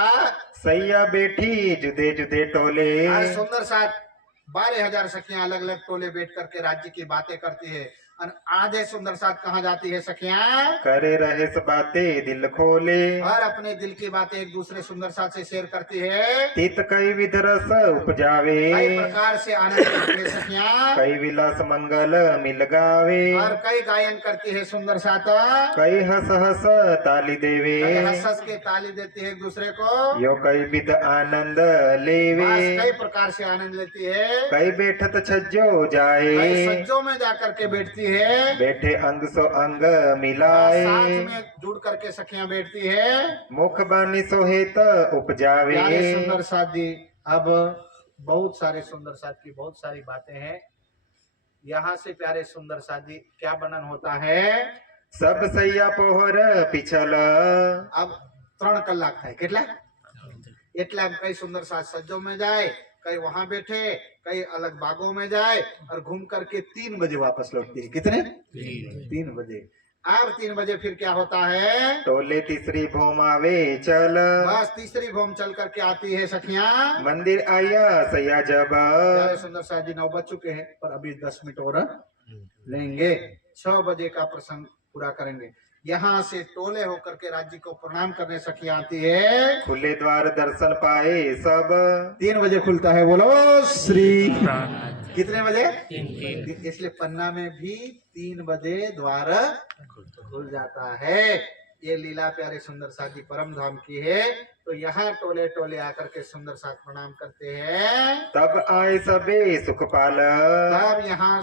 सैया बैठी जुदे जुदे टोले। आज सुंदर साथ 12,000 सखियां अलग अलग टोले बैठ करके राज्य की बातें करती है। और आधे सुंदर साथ कहाँ जाती है सखियां? करे रहे सब बातें दिल खोले। और अपने दिल की बातें एक दूसरे सुंदर साथ से शेयर करती है। तित कई विध रस उपजावे। कई प्रकार से आनंद करती है सखियां। कई विलास मंगल मिल गावे। और कई गायन करती है सुंदर साथ। कई हस हस ताली देवे। कई हंस हंस के ताली देती है एक दूसरे को। यो कई विध आनंद लेवे। बस कई प्रकार से आनंद लेती है। कई बैठत छज्जो जाए। कई सज्जों में जाकर के बैठती है। बैठे अंग सो अंग साथ मिलाए। में जुड़ करके सखियां बैठती है। मुख बानी सोहेत उपजावे। प्यारे सुंदर साथ जी, अब बहुत सारे सुंदर साथ की बहुत सारी बातें हैं। यहाँ से प्यारे सुंदर साथ जी क्या वर्णन होता है? सब सैया पोहर पिछल। अब 3 કલાક થાય કેટલા? એટલા कई सुंदर साथ सज्जों में जाए, कई वहां बैठे, कई अलग बागों में जाए और घूम करके 3 बजे वापस लौटती है। कितने? 3 बजे। अब 3 बजे फिर क्या होता है? टोले तीसरी भूम आवे चल। बस तीसरी घूम चल करके आती है सखियां। मंदिर आया सैया जब। प्यारे सुंदर साथ जी 9 बज चुके हैं, पर अभी 10 मिनट और लेंगे। 6 बजे का प्रसंग पूरा करेंगे। यहाँ से टोले होकर के राज्य को प्रणाम करने सखियां आती है। खुले द्वार दर्शन पाए सब। 3 बजे खुलता है, बोलो श्री। कितने बजे? इसलिए पन्ना में भी 3 बजे द्वार खुल जाता है। ये लीला प्यारे सुंदर साथ जी परम धाम की है। तो यहाँ टोले टोले आकर के सुंदर साथ प्रणाम करते हैं। तब आए सबे सुखपाल। तब यहाँ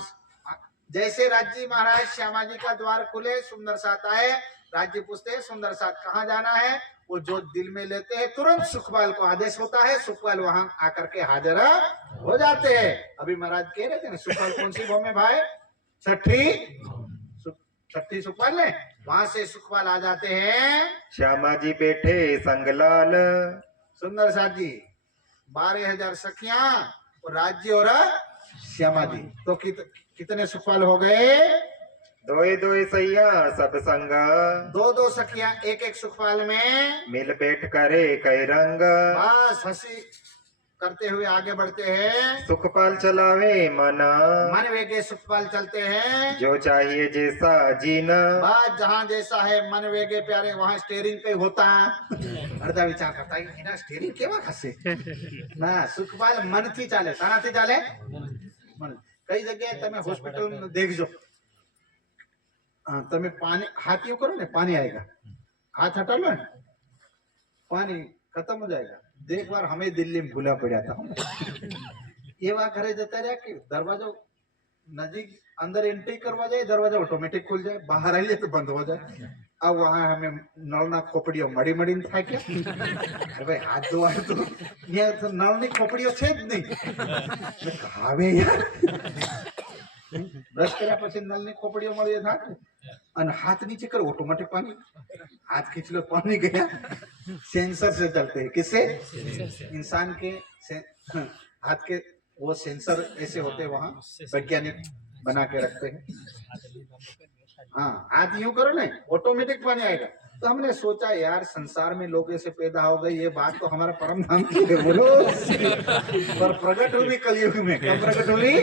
जैसे राज्य महाराज श्यामा जी का द्वार खुले, सुंदर साथ आए, राज्य पूछते हैं सुंदर साथ कहाँ जाना है? वो जो दिल में लेते हैं तुरंत सुखपाल को आदेश होता है, सुखपाल वहां आकर के हाजिर हो जाते हैं। अभी महाराज कह रहे थे ना, सुखपाल कौन सी भूमि भाई? छठी सुखपाल ने, वहां से सुखपाल आ जाते हैं। श्यामा जी बैठे संगलाल। सुंदर साथ जी 12,000 सखियां और राज्य और श्यामा जी, तो कितने सुखपाल हो गए? दोए दोए सैया सब संग। 2-2 सखियां एक एक सुखपाल में मिल बैठ करे कई रंग। बस हंसी करते हुए आगे बढ़ते हैं। सुखपाल चलावे मन वेगे सुखपाल चलते हैं। जो चाहिए जैसा जीना। बस जहाँ जैसा है मन वेगे प्यारे वहाँ स्टेरिंग कई होता अर्धा विचार करता है एना स्टेरिंग केवा खसे ना सुखपाल मन थी चाले तानाથી ચાલે मन कई जगह તમે હોસ્પિટલ में देखજો તમે पानी हाथ यूं करो ना पानी आएगा हाथ हटा लो ना पानी खत्म हो जाएगा। एक बार हमें दिल्ली में भूला पड़ा था ये वहां घरे जता रहा कि दरवाजा नजीक अंदर एंट्री करवा जाए दरवाजा ऑटोमेटिक खुल जाए बाहर आई तो बंद हो जाए। अब वहां हमें नलना खोपड़ियों मड़ी मड़ी था क्या अरे भाई हाथ धोआ तो यहाँ तो नलनी खोपड़ियों छे ज नहीं हावे यार ब्रश કર્યા પછી નળની ખોપડીઓ મળી था અને हाथ नीचे कर ऑटोमेटिक पानी हाथ खींच लो पानी गया। सेंसर से चलते हैं, किससे? इंसान के हाथ के वो सेंसर ऐसे होते हैं वहां वैज्ञानिक बना के रखते हैं। हाँ हाथ यूं करो ना ऑटोमेटिक पानी आएगा। तो हमने सोचा यार संसार में लोग ऐसे पैदा हो गए, ये बात तो हमारा परम धाम की है बोलो। पर प्रकट हुई कलयुग में, कब प्रकट हुई?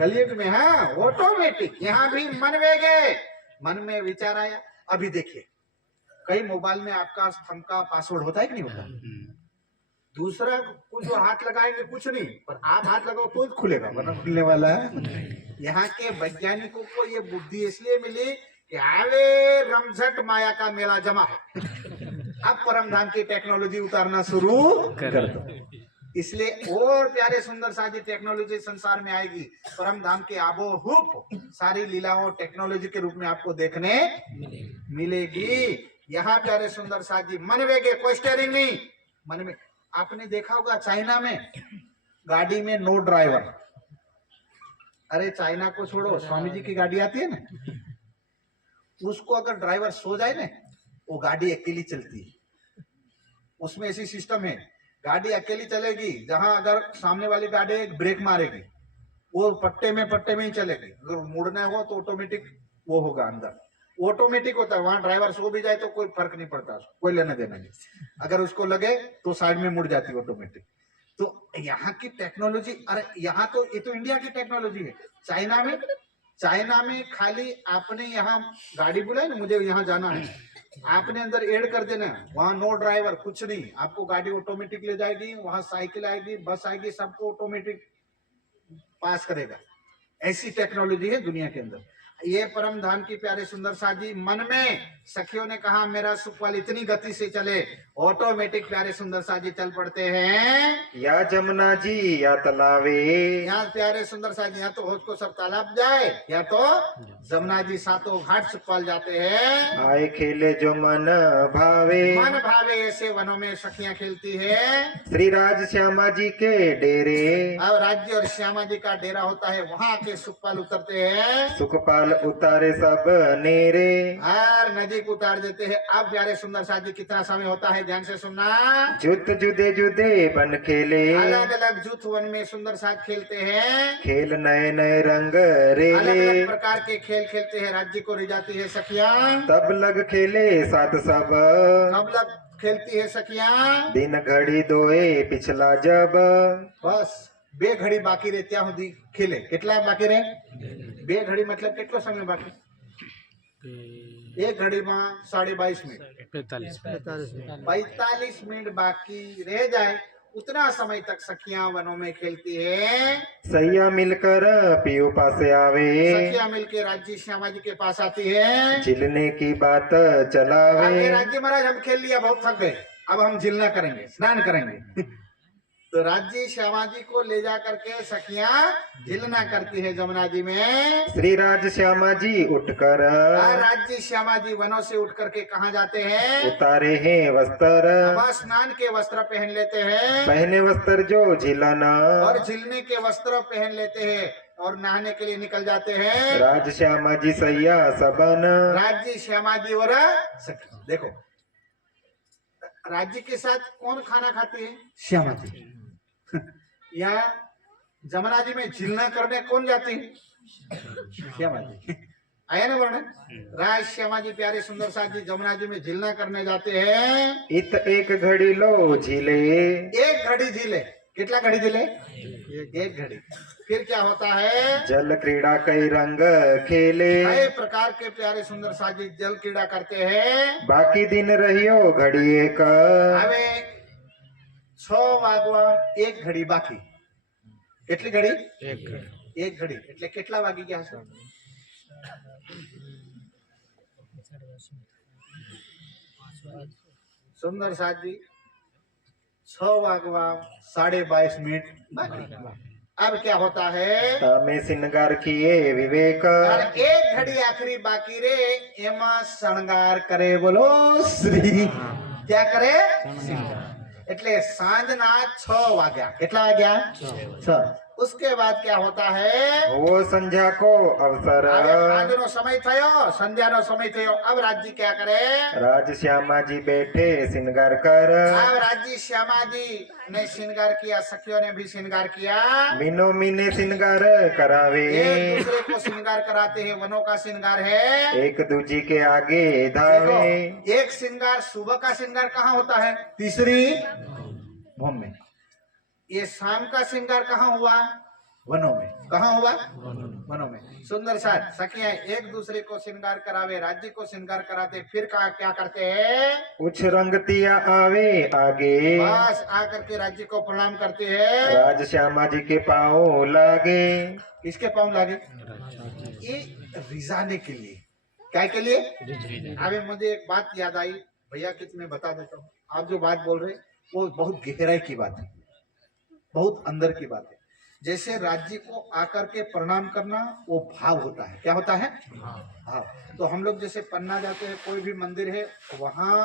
कलयुग में। हाँ ऑटोमेटिक यहाँ भी मन वेगे मन में विचार आया। अभी देखिए कई मोबाइल में आपका स्तंभ का पासवर्ड होता है कि नहीं होता? दूसरा कुछ हाथ लगाएंगे कुछ नहीं, पर आप हाथ लगाओ तो खुलेगा वरना खुलने वाला है। यहाँ के वैज्ञानिकों को ये बुद्धि इसलिए मिली कि आवे रमझट माया का मेला जमा है, अब परम धाम की टेक्नोलॉजी उतारना शुरू कर दो। इसलिए और प्यारे सुंदर साजी टेक्नोलॉजी संसार में आएगी। परम धाम की आबोहूब सारी लीलाओं टेक्नोलॉजी के रूप में आपको देखने मिलेगी। यहाँ प्यारे सुंदर साजी मन वेगे, कोई स्टेयरिंग नहीं, मन में। आपने देखा होगा चाइना में गाड़ी में नो ड्राइवर। अरे चाइना को छोड़ो, स्वामी जी की गाड़ी आती है ना, उसको अगर ड्राइवर सो जाए ना वो गाड़ी अकेली चलती है। उसमें ऐसी सिस्टम है गाड़ी अकेली चलेगी, जहां अगर सामने वाली गाड़ी एक ब्रेक मारेगी वो पट्टे में ही चलेगी, अगर मुड़ना हो तो ऑटोमेटिक वो होगा अंदर। ऑटोमेटिक होता है, वहां ड्राइवर सो भी जाए तो कोई फर्क नहीं पड़ता, कोई लेना देना नहीं, अगर उसको लगे तो साइड में मुड़ जाती है ऑटोमेटिक। तो यहाँ की टेक्नोलॉजी, अरे यहाँ तो ये तो इंडिया की टेक्नोलॉजी है। चाइना में खाली आपने यहाँ गाड़ी बुलाई ना, मुझे यहाँ जाना है, आपने अंदर ऐड कर देना, वहां नो ड्राइवर कुछ नहीं, आपको गाड़ी ऑटोमेटिक ले जाएगी, वहां साइकिल आएगी, बस आएगी, सबको ऑटोमेटिक पास करेगा। ऐसी टेक्नोलॉजी है दुनिया के अंदर। ये परम धाम की प्यारे सुंदर साथ जी, मन में सखियों ने कहा मेरा सुखपाल इतनी गति से चले, ऑटोमेटिक प्यारे सुंदर साथ जी चल पड़ते हैं। या जमुना जी या तालाबे, यहाँ प्यारे सुंदर साथ जी, यहाँ तो होश को सब तालाब जाए, या तो जमुना जी सातों घाट सुखपाल जाते हैं। आए खेले जो मन भावे, मन भावे ऐसे वनों में सखियां खेलती है। श्री राज श्यामा जी के डेरे, अब राज्य और श्यामा जी का डेरा होता है, वहां के सुखपाल उतरते हैं, सुखपाल उतारे सब नेरे, हर नजीक उतार देते हैं। अब प्यारे सुंदर साथ जी कितना समय होता है, ध्यान से सुनना। जुत जुदे जुदे बन खेले, अलग अलग जुथ वन में सुंदर साथ खेलते हैं, खेल नए नए रंग अलग रेले, अलग प्रकार के खेल खेलते हैं। राज्य को रिझाती है सखियां, तब लग खेले साथ सब, कब लग खेलती है सखियां, दिन घड़ी दोए पिछला जब, बस बे घड़ी बाकी रे ત્યાં સુધી ખેલે। કેટલા બાકી રે? બે ઘડી मतलब કેટલો સમય બાકી? एक घड़ी में 22.5 मिनट, 45 मिनट बाकी रह जाए, उतना समय तक सखियां वनों में खेलती है। सैया मिलकर पियो पासे आवे, सखियां मिलके राज्य श्यामा जी के पास आती है। झिलने की बात आगे चलावे, राज्य महाराज हम खेल लिया, बहुत थक गए, अब हम झिलना करेंगे, स्नान करेंगे। तो राज्य श्यामा जी को ले जा करके सखियां झिलना करती है जमुना जी में। श्री राज श्यामा जी उठकर, राज्य श्यामा जी वनों से उठ करके कहाँ जाते हैं? उतारे हैं वस्त्र, अब स्नान के वस्त्र पहन लेते हैं, पहने वस्त्र जो झिलाना, और झिलने के वस्त्र पहन लेते हैं और नहाने के लिए निकल जाते हैं। राज श्यामा जी सैया सबन, राज्य श्यामा जी और सखी। देखो राज्य के साथ कौन खाना खाती है? श्यामा जी। या जमुना जी में झिलना करने कौन जाती है? श्यामा जी। आया ना वर्णन? राज श्यामा जी प्यारे सुंदर साथ जी जमुना जी में झिलना करने जाते हैं। इत एक घड़ी लो झीले, एक घड़ी झीले, कितना घड़ी झीले? एक घड़ी। फिर क्या होता है? जल क्रीड़ा कई रंग खेले, कई प्रकार के प्यारे सुंदर साथ जी जल क्रीड़ा करते हैं। बाकी दिन रहियो घड़ी एक, હવે 6 વાગવા એક ઘડી બાકી। કેટલી ઘડી? એક ઘડી એટલે કેટલા વાગી ગયા છે? સુંદર સાજી 6 વાગવા 22.5 મિનિટ બાકી। अब क्या होता है? तमे श्रृंगार किए विवेक, और एक घड़ी आखिरी बाकी रे, एमा शृंगार करे। बोलो श्री। क्या करे? એટલે સાંજના 6 વાગ્યા। કેટલા વાગ્યા? 6। उसके बाद क्या होता है? वो संध्या को अवसर, હવે સાંજનો સમય થયો, સંધ્યાનો સમય થયો। अब राज्य क्या करे? राज श्यामा जी बैठे श्रृंगार कर, अब राज्य श्यामा जी ने श्रृंगार किया, सखियों ने भी श्रृंगार किया, मीनो मीने श्रृंगार करावे, एक दूसरे को श्रृंगार कराते हैं। वनों का श्रृंगार है, एक दूजी के आगे देखो, धावे, एक श्रृंगार सुबह का श्रृंगार कहाँ होता है? तीसरी भूमि में। ये शाम का श्रृंगार कहाँ हुआ? वनों में। कहाँ हुआ? वनों में। सुंदर साथ सखियां एक दूसरे को श्रृंगार करावे, राज्य को श्रृंगार कराते, फिर क्या करते हैं? उछ रंगतिया आवे आगे, बस आकर के राज्य को प्रणाम करते हैं। राज श्यामा जी के पाँव लागे, किसके पाँव लागे? ये रिझाने के लिए। क्या के लिए? अभी मुझे एक बात याद आई भैया, कि तुम्हें बता देता हूँ। आप जो बात बोल रहे वो बहुत गहराई की बात है, बहुत अंदर की बात है। जैसे राज्य को आकर के प्रणाम करना वो भाव होता है। क्या होता है? भाव। तो हम लोग जैसे पन्ना जाते हैं, कोई भी मंदिर है, वहां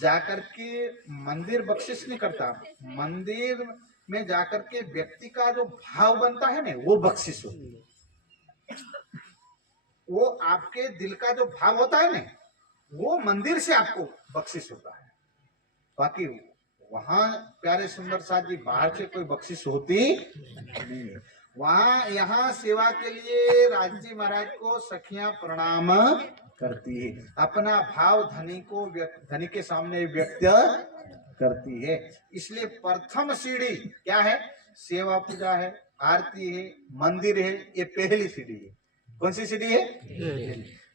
जाकर के मंदिर बख्शिश नहीं करता, मंदिर में जाकर के व्यक्ति का जो भाव बनता है ना, वो बख्शिश होती है। वो आपके दिल का जो भाव होता है ना, वो मंदिर से आपको बख्शिश होता है। बाकी वहां प्यारे सुंदर साथ जी बाहर से कोई बख्शिश होती नहीं है। वहां यहाँ सेवा के लिए राज्य महाराज को सखियां प्रणाम करती है, अपना भाव धनी के सामने व्यक्त करती है। इसलिए प्रथम सीढ़ी क्या है? सेवा पूजा है, आरती है, मंदिर है, ये पहली सीढ़ी है। कौन सी सीढ़ी है?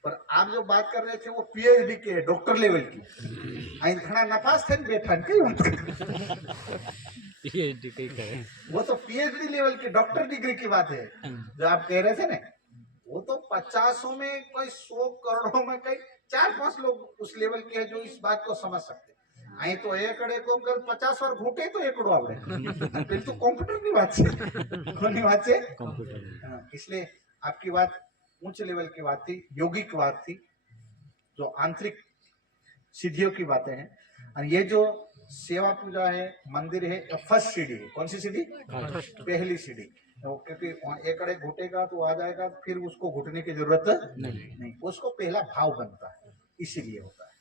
पर आप जो बात कर रहे थे वो पीएचडी के डॉक्टर लेवल की। आइन खड़ा नपास थे बैठा कई बात कर पीएचडी कई करे वो तो पीएचडी लेवल की डॉक्टर डिग्री की बात है जो आप कह रहे थे ना। वो तो 50 में कोई 100 करोड़ों में कई 4-5 लोग उस लेवल के हैं जो इस बात को समझ सकते हैं। आई तो एकड़े को कर 50 और घूटे तो एकड़ो आवड़े फिर तो कंप्यूटर की बात है। कोनी बात है कंप्यूटर। इसलिए आपकी बात उच्च लेवल की बात थी, योगिक बात थी, जो आंतरिक सिद्धियों की बातें हैं। और ये जो सेवा पूजा है, मंदिर है, फर्स्ट सीढ़ी है। कौन सी सीढ़ी? पहली सीढ़ी। तो क्योंकि एकड़े घुटेगा तो आ जाएगा, फिर उसको घुटने की जरूरत नहीं, उसको पहला भाव बनता है, इसीलिए होता है।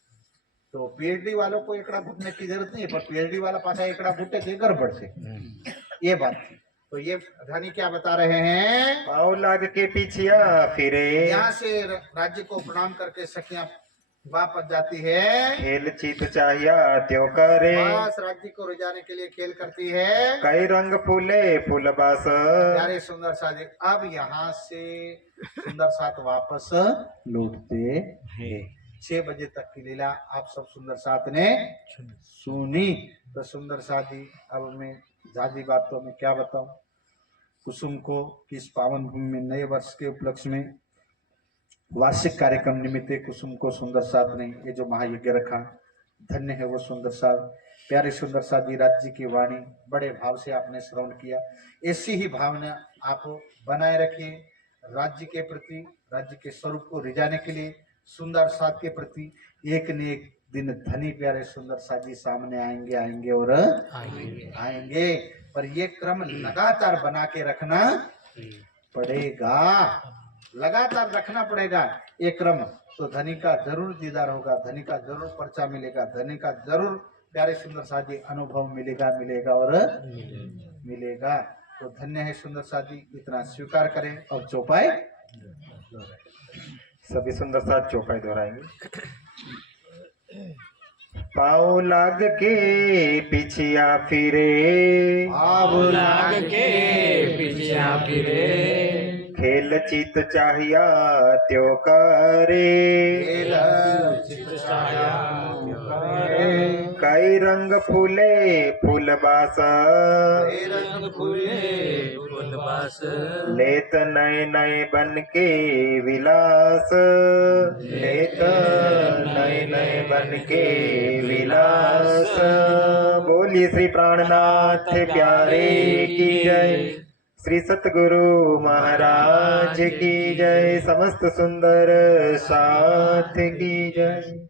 तो पीएचडी वालों को एकड़ा घुटने की जरूरत नहीं है, पर पीएचडी वाला पासा एकड़ा घुटे के गड़बड़ से, ये बात थी। तो ये धनी क्या बता रहे हैं? पाँव लाग के पीछिया फिरे, यहाँ से राज्य को प्रणाम करके सखियां वापस जाती है। खेल चित चाहिया त्यो करे, बस राज्य को रिझाने के लिए खेल करती है। कई रंग फूले फूल बास, प्यारे सुंदर साथ जी अब यहाँ से सुंदर साथ वापस लौटते हैं। 6 बजे तक की लीला आप सब सुंदर साथ ने सुनी। तो सुंदर साथ जी अब मैं ज्यादा बातों में क्या बताऊं। कुसुम को किस पावन भूमि में नए वर्ष के उपलक्ष्य में वार्षिक कार्यक्रम निमित्त कुसुम को सुंदर साथ ने ये जो महायज्ञ रखा, धन्य है वो सुंदर साथ। प्यारे सुंदर साथ जी राज्य की वाणी बड़े भाव से आपने श्रवण किया। ऐसी ही भावना आप बनाए रखिए राज्य के प्रति, राज्य के स्वरूप को रिझाने के लिए सुंदर साथ के प्रति। एक न एक दिन धनी प्यारे सुंदर साथ जी सामने आएंगे और आएंगे। पर ये क्रम लगातार बना के रखना पड़ेगा, लगातार रखना पड़ेगा ये क्रम। तो धनी का जरूर दीदार होगा, धनी का जरूर पर्चा मिलेगा, धनी का जरूर प्यारे सुंदर साथ जी अनुभव मिलेगा और मिलेगा। तो धन्य है सुंदर साथ जी, इतना स्वीकार करें। और चौपाई सभी सुंदर साथ चौपाई दोहराएंगे। पाँव लाग के पीछिया फिरे, पाँव लाग के पीछिया फिरे, खेल चित चाहिया त्यो करे, कई रंग फूले फूल बास, लेत नए नए बन के विलास, लेत नए नए बन के विलास। बोली श्री प्राणनाथ प्यारे की जय, श्री सतगुरु महाराज की जय, समस्त सुंदर साथ की जय।